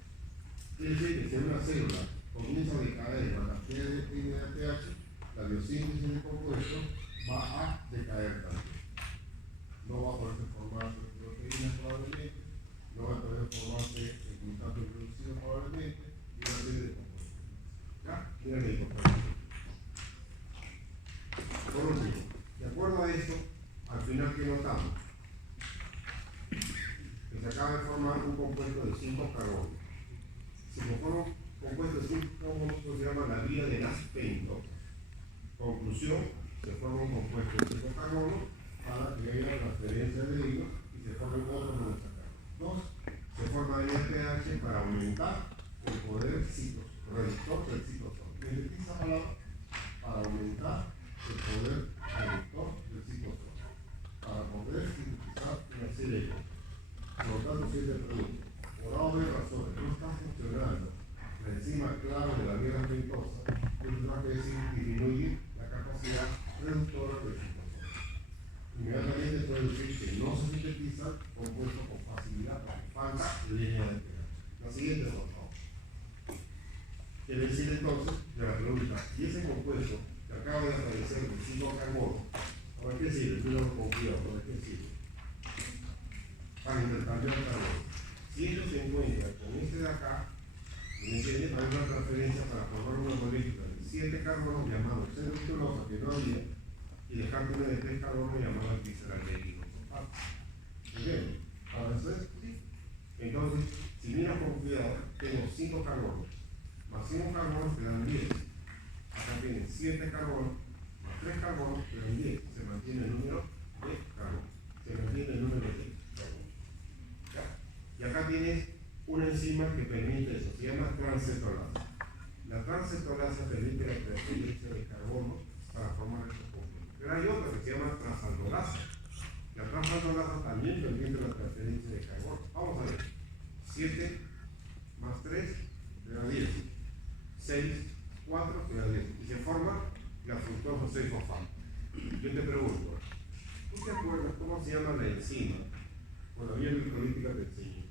Es decir, que si una célula comienza a decaer la cantidad de NADPH, la biosíntesis de compuestos va a decaer también. No va a poder formarse proteínas probablemente, no va a poder formarse el glutato reducido probablemente, y una serie de compuestos. ¿Ya? Mira la importancia. Por último, de acuerdo a esto, al final, ¿qué notamos? Que se acaba de formar un compuesto de 5 carbonos. Si se forma un compuesto de 5 carbonos, se llama la vía de las pentosas. Conclusión, se forma un compuesto de 5 carbonos para que haya transferencia de hilos y se formen otros monosacáridos. 2. Se forma NADPH para aumentar el poder reductor del citosol. ¿Me esa palabra? Para aumentar el poder reductor del citosol. Para poder sintetizar una serie de cosas. Por lo tanto, si te pregunto, por A o B razones, no está funcionando la enzima clave de la vía pentosa, yo tendrá que decir disminuye la capacidad reductora del citosol. Inmediatamente puede decir que no se sintetiza compuesto con facilidad porque falta línea de pH. La siguiente, por favor. Quiere decir entonces, de la pregunta, ¿y ese compuesto que acaba de aparecer de 5 carbonos, para qué sirve? Cuidado con cuidado, ¿para qué sirve? Para intercambiar carbono. Si ellos se encuentran con este de acá, me entiende, para una transferencia para formar una molécula de 7 carbonos llamado celulosa que no había, y dejar una de 3 carbonos llamada gliceraldehído. ¿Entienden? Para eso es, sí. Entonces, si miras con cuidado, tengo 5 carbonos más 100 carbonos te dan 10. Acá tienes 7 carbonos más 3 carbonos te dan 10. Se mantiene el número de carbonos. Se mantiene el número de carbonos. ¿Ya? Y acá tienes una enzima que permite eso, se llama transcetolasa. La transcetolasa permite la transferencia de carbono para formar estos compuestos. Pero hay otra que se llama transaldolasa. La transaldolasa también permite la transferencia de carbono. Vamos a ver. 7 más 3 te da 10. 6, 4 te da 10. Y se forma la fructosa 6-fosfato. Yo te pregunto, ¿tú te acuerdas cómo se llama la enzima? Por la vía glicolítica te enseño.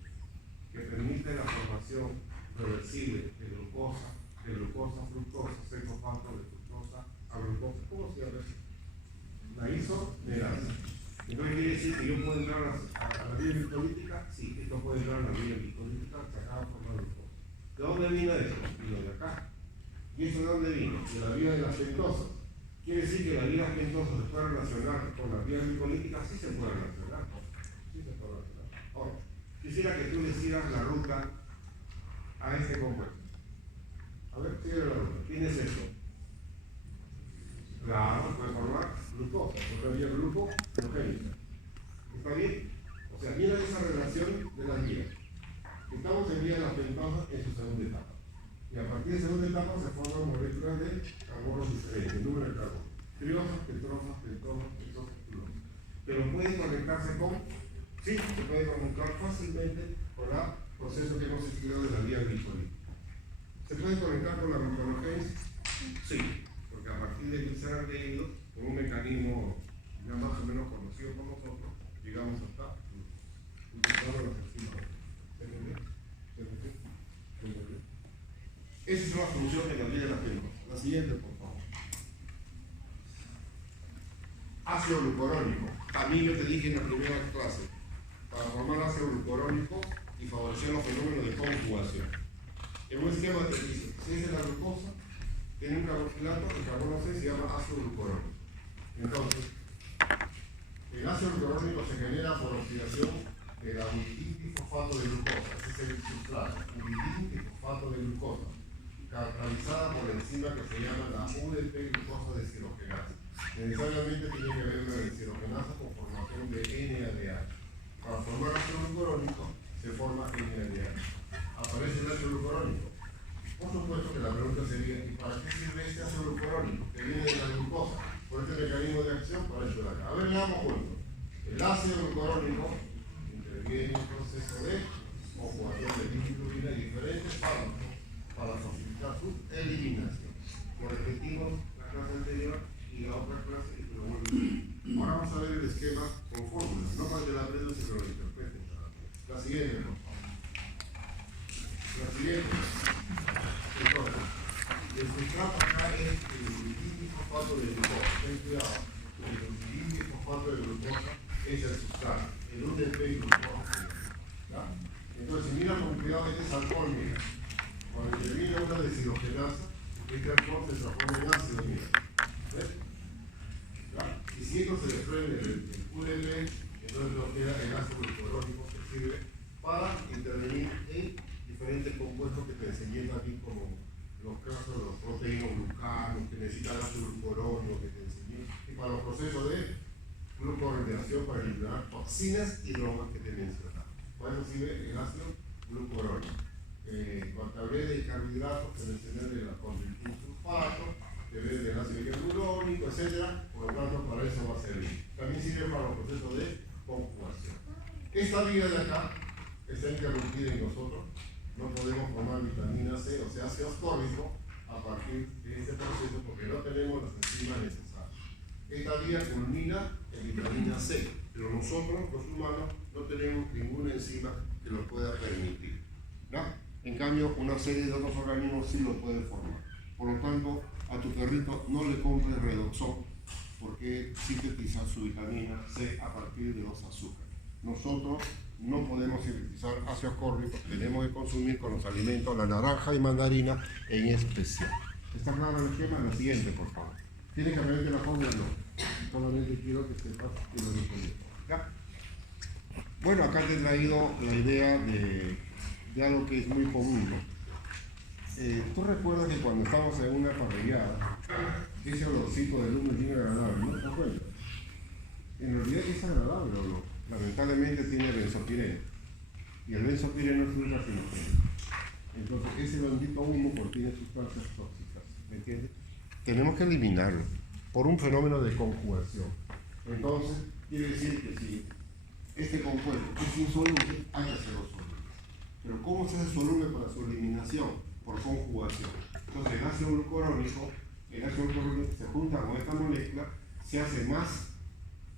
Que permite la formación reversible de glucosa, fructosa, 6-fosfato, de fructosa a glucosa. ¿Cómo se llama eso? La isomerasa. Entonces quiere decir que yo puedo entrar a la vía glicolítica. Sí, esto puede entrar a la vía glicolítica, sacar forma de glucosa. ¿De dónde vino esto? Vino de acá. ¿Y esto de dónde vino? De la vía de las pentosas. Quiere decir que la vía pentosa se puede relacionar con la vía glicolítica. Sí se puede relacionar. Sí se puede relacionar. Ahora, quisiera que tú le sigas la ruta a este compuesto. A ver, sigue la ruta. Tienes esto. Claro, puede formar glucosa, porque vía glucogénica. ¿Está bien? O sea, mira esa relación de las vías. Estamos en vía de las pentosas en su segunda etapa. Y a partir de la segunda etapa se forman moléculas de carbonos diferentes, el número de carbono. Triosas, tetrosas, pentosas, hexosas. Pero puede conectarse con, sí, se puede conectar fácilmente con el proceso que hemos estudiado de la vía glicolítica. ¿Se puede conectar con la gluconeogénesis? Sí, porque a partir de glicerdehídos, con un mecanismo ya más o menos conocido por nosotros, llegamos hasta utilizando las enzimas. Esa es una función de la vía de la pentosas. La siguiente, por favor. Ácido glucurónico. También yo te dije en la primera clase, para formar ácido glucurónico y favorecer los fenómenos de conjugación. En un esquema te dice, si es de la glucosa, tiene un carboxilato, el carbono 6 se llama ácido glucurónico. Entonces, el ácido glucurónico se genera por oxidación de la uridintrifosfato de glucosa. Ese es el sustrato, uridintrifosfato de glucosa, caracterizada por la enzima que se llama la UDP-glucosa deshidrogenasa. Necesariamente tiene que haber una deshidrogenasa con formación de NADH. Para formar ácido glucurónico se forma NADH. Aparece el ácido glucurónico. Por supuesto que la pregunta sería, ¿y para qué sirve este ácido glucurónico que viene de la glucosa? Por este mecanismo de acción, para eso de acá. A ver, leamos juntos. El ácido glucurónico interviene en el proceso de conjugación de bilirrubina y diferentes fármacos para facilitar su eliminación. Lo repetimos la clase anterior y la otra clase y lo vuelvo a decir. Ahora vamos a ver el esquema con fórmulas, no para que la aprendan sino lo interpreten. La siguiente, por favor. La siguiente. Entonces, el sustrato acá es el uridintrifosfato de glucosa. Ten cuidado. El uridintrifosfato de glucosa es el sustrato. El UDP-glucosa. Entonces, si miran con cuidado, este es alcohol, mira. Cuando interviene una deshidrogenasa, este alcohol se transforma en ácido, mira. ¿Ves? Y si esto se desprende del UDP, entonces nos queda el ácido glucurónico que sirve para intervenir en diferentes compuestos que te enseñé también, como los casos de los proteínoglucanos, que necesitan ácido glucurónico, que te enseñé, y para los procesos de glucorreacción para eliminar toxinas y drogas que te mencionaba. Por eso sirve el ácido glucurónico. Cuando hablé de carbohidratos, te mencioné de la condroitin-sulfato, te ves del ácido hialurónico, etc. Por lo tanto, para eso va a servir. También sirve para los procesos de conjugación. Esta vía de acá está interrumpida en nosotros. No podemos formar vitamina C, o sea, ácido ascórbico, a partir de este proceso porque no tenemos las enzimas necesarias. Esta vía culmina en vitamina C, pero nosotros, los humanos, no tenemos ninguna enzima que lo pueda permitir, ¿no? En cambio, una serie de otros organismos sí lo pueden formar. Por lo tanto, a tu perrito no le compres redoxón, porque sintetizar su vitamina C a partir de los azúcares. Nosotros no podemos sintetizar ácido ascórbico, tenemos que consumir con los alimentos la naranja y mandarina en especial. ¿Está claro el esquema? La siguiente, por favor. ¿Tiene que aprender la fórmula? No. Solamente quiero que sepas que lo respondí. ¿Ya? Bueno, acá te he traído la idea de algo que es muy común, ¿no? Tú recuerdas que cuando estamos en una parrillada, ese olorcito del humo es bien agradable, ¿no te acuerdas? En realidad es agradable, ¿o no? Lamentablemente tiene benzopireno. Y el benzopireno es un carcinógeno. Entonces, ese bendito humo contiene sustancias tóxicas, ¿me entiendes? Tenemos que eliminarlo por un fenómeno de conjugación. Entonces, quiere decir que si este compuesto es insoluble, hay que hacerlo soluble. Pero ¿cómo se hace soluble para su eliminación? Por conjugación. Entonces, el ácido glucurónico se junta con esta molécula, se hace más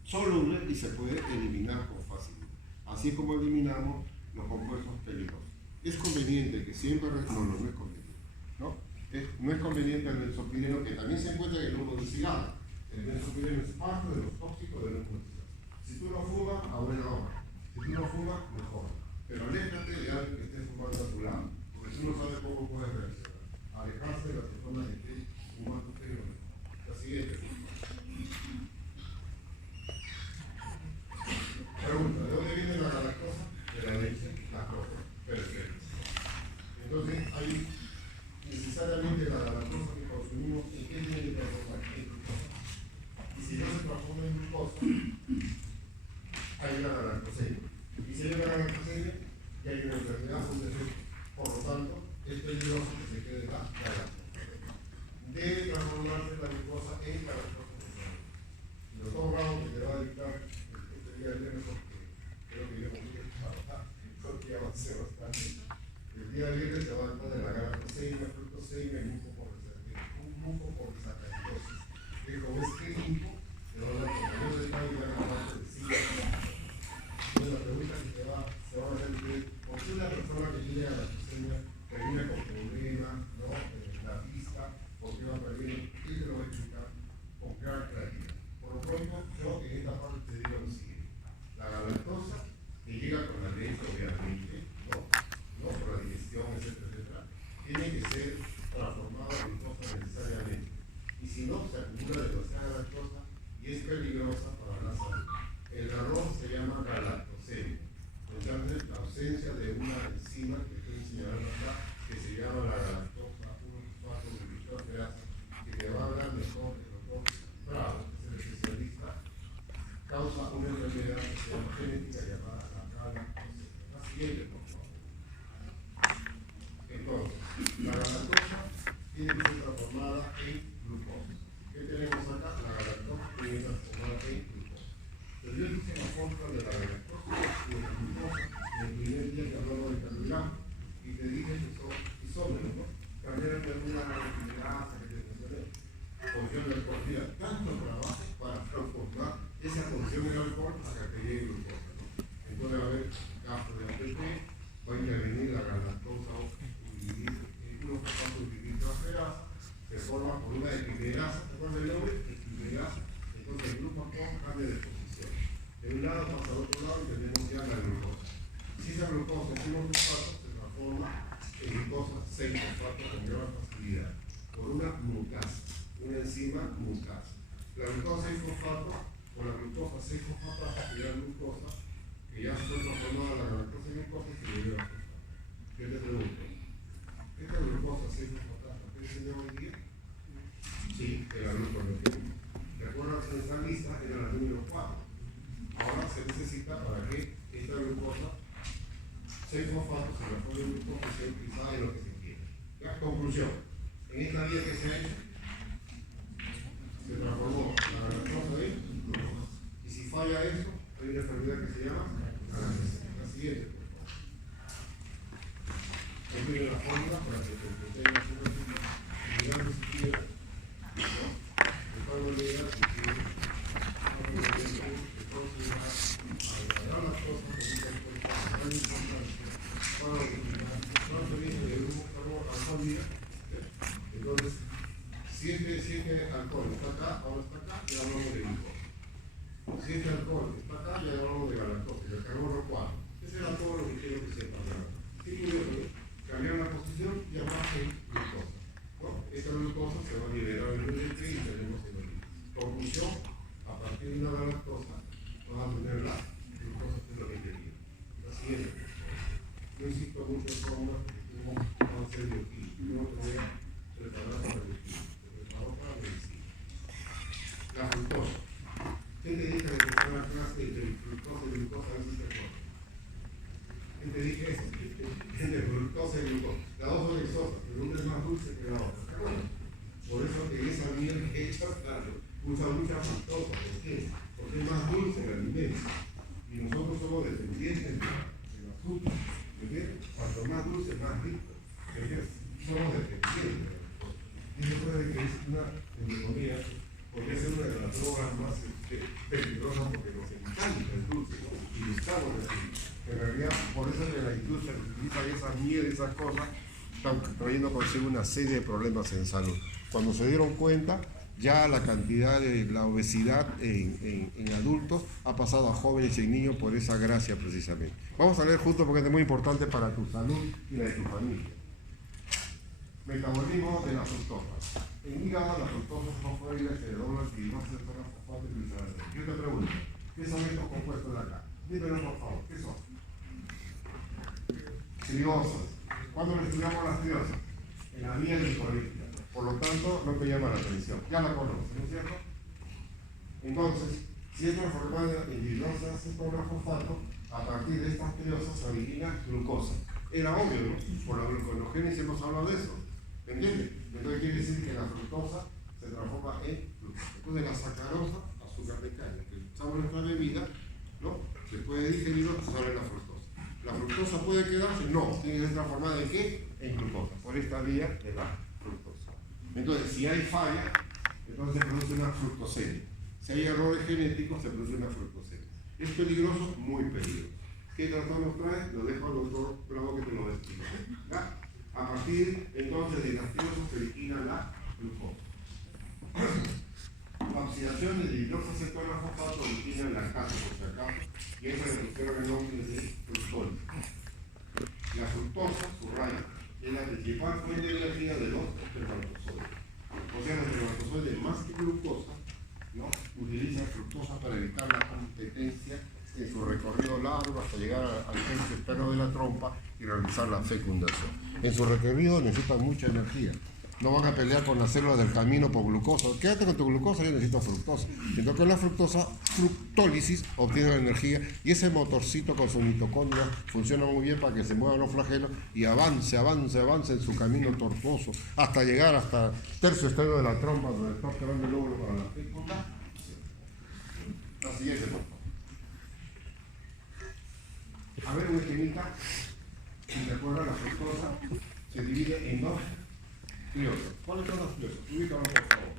soluble y se puede eliminar con facilidad. Así es como eliminamos los compuestos peligrosos. Es conveniente que siempre... No es conveniente. No es conveniente el benzopireno, que también se encuentra en el humo del cigarro. El benzopireno es parte de los tóxicos del humo del cigarro. Si tú no fumas, a buena hora. Si tú no fumas, mejor. Pero aléjate de alguien que esté fumando a tu lado, porque tú no sabes cómo puedes reaccionar. Alejarse de las personas que estén fumando peligroso. La siguiente. Pregunta, ¿de dónde viene la galactosa? De la leche, lactosa. Perfecto. Entonces, hay necesariamente la galactosa que consumimos, ¿en qué tiene que transformar? En glucosa. Y si no se transforma en glucosa, hay una galactosemia. Y si hay una galactosemia, ya hay una enfermedad, un defecto. Por lo tanto, es peligroso que se quede la galactosa. Debe transformarse la glucosa en galactosa. Y los dos ramos que te va a dictar este día de viernes, porque creo que yo me voy a trabajar, porque ya avancé bastante. El día de viernes se va a hablar de la galactosemia, fructosemia y mucopolisacaridosis. Que como es clínico, te va a hablar con mayor detalle y la parte de sí. Entonces la pregunta que se va a hacer es, ¿por qué una persona que tiene galactosemia termina con problemas, ¿no? La vista, por qué va perdiendo? ¿Qué te lo voy a explicar con gran claridad? Por lo pronto, yo en esta parte te digo lo siguiente. La galactosa, que llega con la leche, obviamente, ¿no? Por la digestión, etcétera, tiene que ser transformada en glucosa necesariamente. Y si no, se acumula demasiada lactosa y es peligrosa para la salud. El error se llama galactosemia. Entonces, la ausencia de una enzima que estoy señalando acá, que se llama la galactosa 1-fosfatidilitoperasa, que te va a hablar mejor el doctor Bravo, que es el especialista, causa una enfermedad que se llama genética llamada la galactosemia. La siguiente, por favor. Entonces, la galactosa tiene que ser transformada en glucosa. ¿Qué tenemos acá? La galactosa tiene que ser transformada en glucosa. Pero yo hice la fórmula de la galactosa y de la glucosa en el primer día que hablamos de carbohidratos y te dije que son isómeros, ¿no? Cambiaron de alguna molecular que te mencioné. Función del alcohol. Mira, tanto trabajo para transformar esa función del alcohol hasta que llegue glucosa, ¿no? Entonces va a haber gasto de ATP, va a intervenir la galactosa unos fosfatos de transferasa, se forma por una equimerasa, ¿te acuerdas del nombre? Equimerasa. Entonces el grupo cambia de posición. De un lado pasa al otro lado y tenemos ya la glucosa. Si esa glucosa es unos fosfatos, se transforma en glucosa 6-fosfato con gran facilidad, por una mucasa, una enzima mucasa. La glucosa 6-fosfato, con la glucosa 6-fosfato hasta que la glucosa, que ya se transformada la galactosa en glucosa y se le dio la fosfato. Yo te pregunto, ¿esta glucosa 6-fosfato qué enseñó hoy día? Sí, era glucosa. ¿Recuerdas que esta lista era la número 4? Ahora se necesita para que esta glucosa 6-fosfato se transforme en glucosa y sea utilizada en lo que se quiere. La conclusión, en esta vía que se ha hecho, se transformó la galactosa en glucosa. Y si falla eso, hay una enfermedad que se llama galactosemia. La siguiente, por favor. Esta es la fórmula para que te tengas una idea de si quieres. Entonces, 7 alcohol está acá, ahora está acá, y hablamos de glucosa. 7 alcohol está acá, y hablamos de galactosa, y el carbono 4. Ese era todo lo que quiero que sepan. Si pudieron cambiar la posición y hablar de glucosa. ¿No? Esta glucosa se va a liberar en el leche y tenemos el origen. Conclusión, a partir de una galactosa, vas a tener la glucosa que es lo que quería. La siguiente, por favor. No insisto mucho en fórmulas porque tenemos que hacer bioquímica. miel que echas, claro, usa mucha fructosa. ¿Por qué? Porque es más dulce el alimento. Y nosotros somos dependientes del azúcar. ¿Entiendes? Cuanto más dulce, más rico. ¿Entiendes? Somos dependientes. Y eso puede que es una economía, podría ser una de las drogas más peligrosas porque nos encanta el dulce, ¿no? Y gustamos el dulce. En realidad, por eso es que la industria utiliza esas miel, esas cosas, están trayendo consigo una serie de problemas en salud. Cuando se dieron cuenta, ya la cantidad de la obesidad en adultos ha pasado a jóvenes y en niños por esa gracia precisamente. Vamos a leer juntos porque es muy importante para tu salud y la de tu familia. Metabolismo de la fructosa. En hígado, la fructosa fosfórica se dobla al hidróxido de fosfato y glicerol. Yo te pregunto, ¿qué son estos compuestos de acá? Dímelo por favor, ¿qué son? Triosas. ¿Cuándo le estudiamos las triosas? En la vía del colegio. Por lo tanto, no te llama la atención. Ya la conoces, ¿no es cierto? Entonces, si es transformada en hidroxido fosfato, a partir de estas triosas se origina glucosa. Era obvio, ¿no? Por la gluconogénesis hemos hablado de eso. ¿Entiendes? Entonces quiere decir que la fructosa se transforma en glucosa. Entonces la sacarosa, azúcar de caña, que usamos en nuestra bebida, ¿no? Se puede digerir o sale la fructosa. ¿La fructosa puede quedarse? No. Tiene que ser transformada en ¿qué? En glucosa. Por esta vía de la fructosa. Entonces, si hay falla, entonces se produce una fructosemia. Si hay errores genéticos, se produce una fructosemia. ¿Es peligroso? Muy peligroso. ¿Qué tratado nos trae? Lo dejo al doctor Bravo que te lo explique. ¿Ya? A partir entonces de las triosas se origina la glucosa. La oxidación de hidróxido de fosfato origina la lactato, por si acaso, y esa reducción el nombre de fructólico. La fructosa, subraya, es la principal fuente de energía de los espermatozoides. O sea, los espermatozoides más que glucosa, ¿no? Utilizan fructosa para evitar la competencia en su recorrido largo hasta llegar al centro externo de la trompa y realizar la fecundación. En su recorrido necesitan mucha energía. No van a pelear con las células del camino por glucosa. Quédate con tu glucosa, yo necesito fructosa. Entonces con la fructosa, fructólisis, obtiene la energía y ese motorcito con su mitocondria funciona muy bien para que se muevan los flagelos y avance en su camino tortuoso hasta llegar hasta el tercio externo de la trompa donde está esperando el óvulo para la fecundación. La siguiente, por favor. A ver, una esquemita, si te acuerdas, la fructosa se divide en dos triosas. ¿Cuáles son las triosas? Ubícalo, por favor.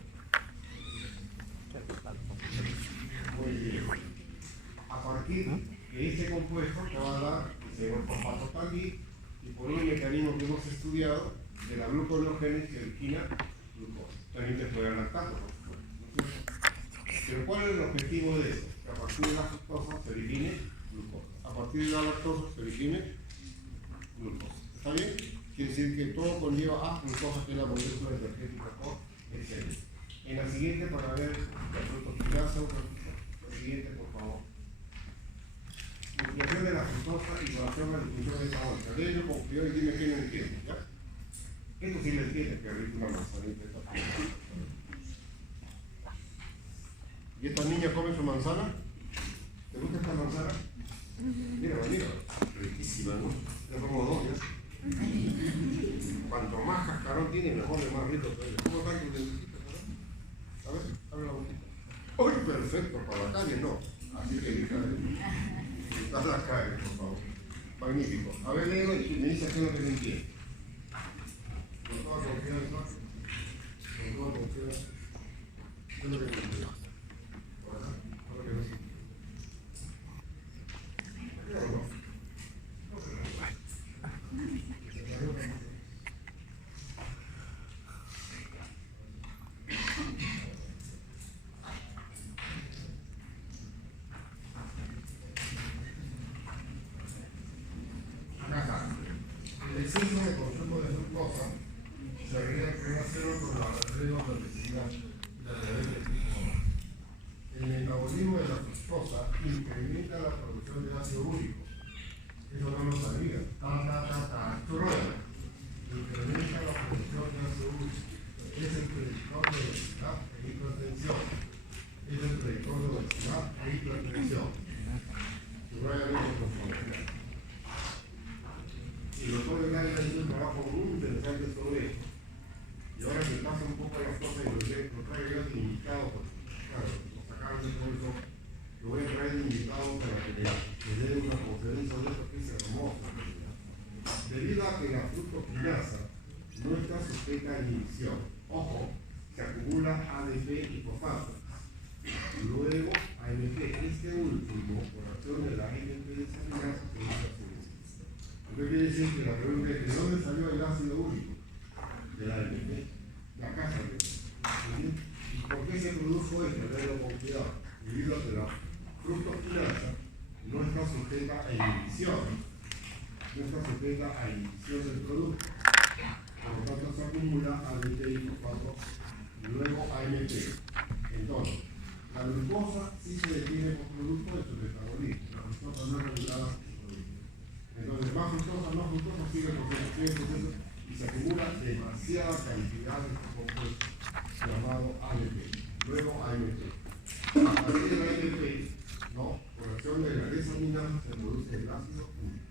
Muy bien. A partir de ese compuesto te va a dar el fosfato también y por un mecanismo que hemos estudiado de la gluconeogénesis que origina glucosa. También te puede dar lactato, por supuesto, ¿no es cierto? Pero ¿cuál es el objetivo de eso? Que a partir de la fructosa se origine glucosa. A partir de la lactosa se origine glucosa. ¿Está bien? Quiere decir que todo conlleva a glucosa, que es la molécula energética por excelencia. En la siguiente, para ver la fructosilasa, la siguiente, por favor. Definición de la fructosa y relación a la definición de esta bolsa. Léelo con cuidado y dime quién lo entiende, ¿ya? Esto sí lo entiende, que rico una manzanita esta. ¿Y esta niña come su manzana? ¿Te gusta esta manzana? Mira, riquísima, ¿no? Ya como dos, ¿ya? Cuanto más cascarón tiene, mejor y más rico. ¿Cómo están tus dentitas? A ver, abre la boquita. ¡Uy, perfecto! Para la calle no. Así que está la calle, por favor. Magnífico. A ver, léelo y me dice qué es lo que no entiende. Con toda confianza. Con toda confianza. ¿Qué es lo que no entiende? Por acá. Por acá no sé. El exceso de consumo de glucosa se relaciona con la obesidad y la diabetes tipo 1. El metabolismo de la fructosa incrementa la producción de ácido úrico. Eso no lo sabía. Churroya. Incrementa la producción de ácido úrico. Es el predictor de obesidad e hipertensión. Es el predictor de obesidad e hipertensión. Churroya no es confundir. Y los doctor Legal ha hecho un trabajo muy interesante sobre esto. Y ahora que pasa un poco las cosas y lo trae invitados para que le den una conferencia de esto que es hermosa. Debido a que la fructoquinasa no está sujeta a inhibición, ojo, se acumula ADP y fosfato, luego AMP. Este último, por acción de la AMP de esa quinasa, produce ácido. Lo que quiere decir que la pregunta es: ¿de dónde salió el ácido úrico? De la AMP. De acá salió. ¿Y por qué se produjo esto? Leerlo con cuidado. Debido a que la fructoquinasa no está sujeta a inhibición. No está sujeta a inhibición del producto. Por lo tanto, se acumula ADP y fosfato, luego AMP. Entonces, la glucosa sí se detiene por producto de su metabolismo. La fructosa no es regulada por su producto. Entonces, más fructosa, no fructosa, sigue el proceso y se acumula demasiada cantidad de este compuesto llamado ADP. Luego AMP. A partir de la AMP, ¿no? Por acción de la desaminasa se produce el ácido úrico.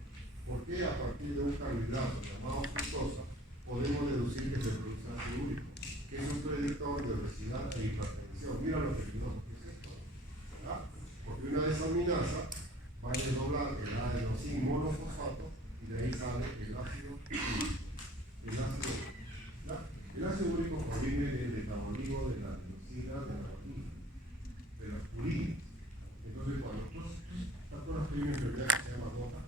¿Por qué a partir de un carbohidrato llamado fructosa podemos deducir que se produce ácido úrico? Que es un predictor de obesidad e hipertensión. Mira lo peligroso que es esto, ¿verdad? Porque una desaminasa va a desdoblar el adenosín monofosfato y de ahí sale el ácido úrico. El ácido úrico proviene del metabolismo de la adenosina de la vaina, de las purinas. Entonces, cuando estas cosas tienen una enfermedad que se llama DOTA,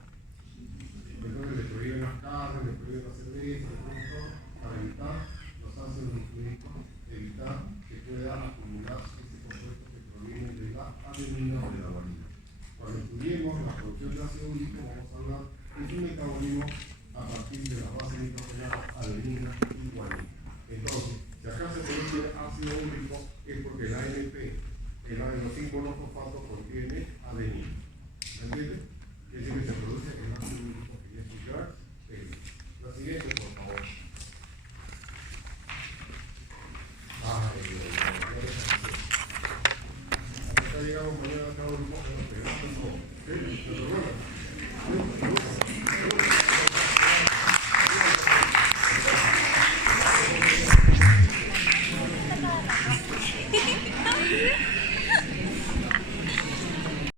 entonces le prohíben las carnes, le prohíben la cerveza, todo, para evitar los ácidos úricos, evitar que pueda acumular este compuesto que proviene de la adenina o de la vaina. Cuando estudiemos la producción de ácido úrico, vamos a hablar de su metabolismo a partir de la base nitrogenada, adenina y guanina. Entonces, si acá se produce ácido úrico, es porque el AMP, el adenosín monofosfato, contiene adenina. ¿Me entiendes? Es decir, que se produce el ácido úrico que ya explicar. La siguiente, por favor. Acá llegamos mañana a cabo un poco, pero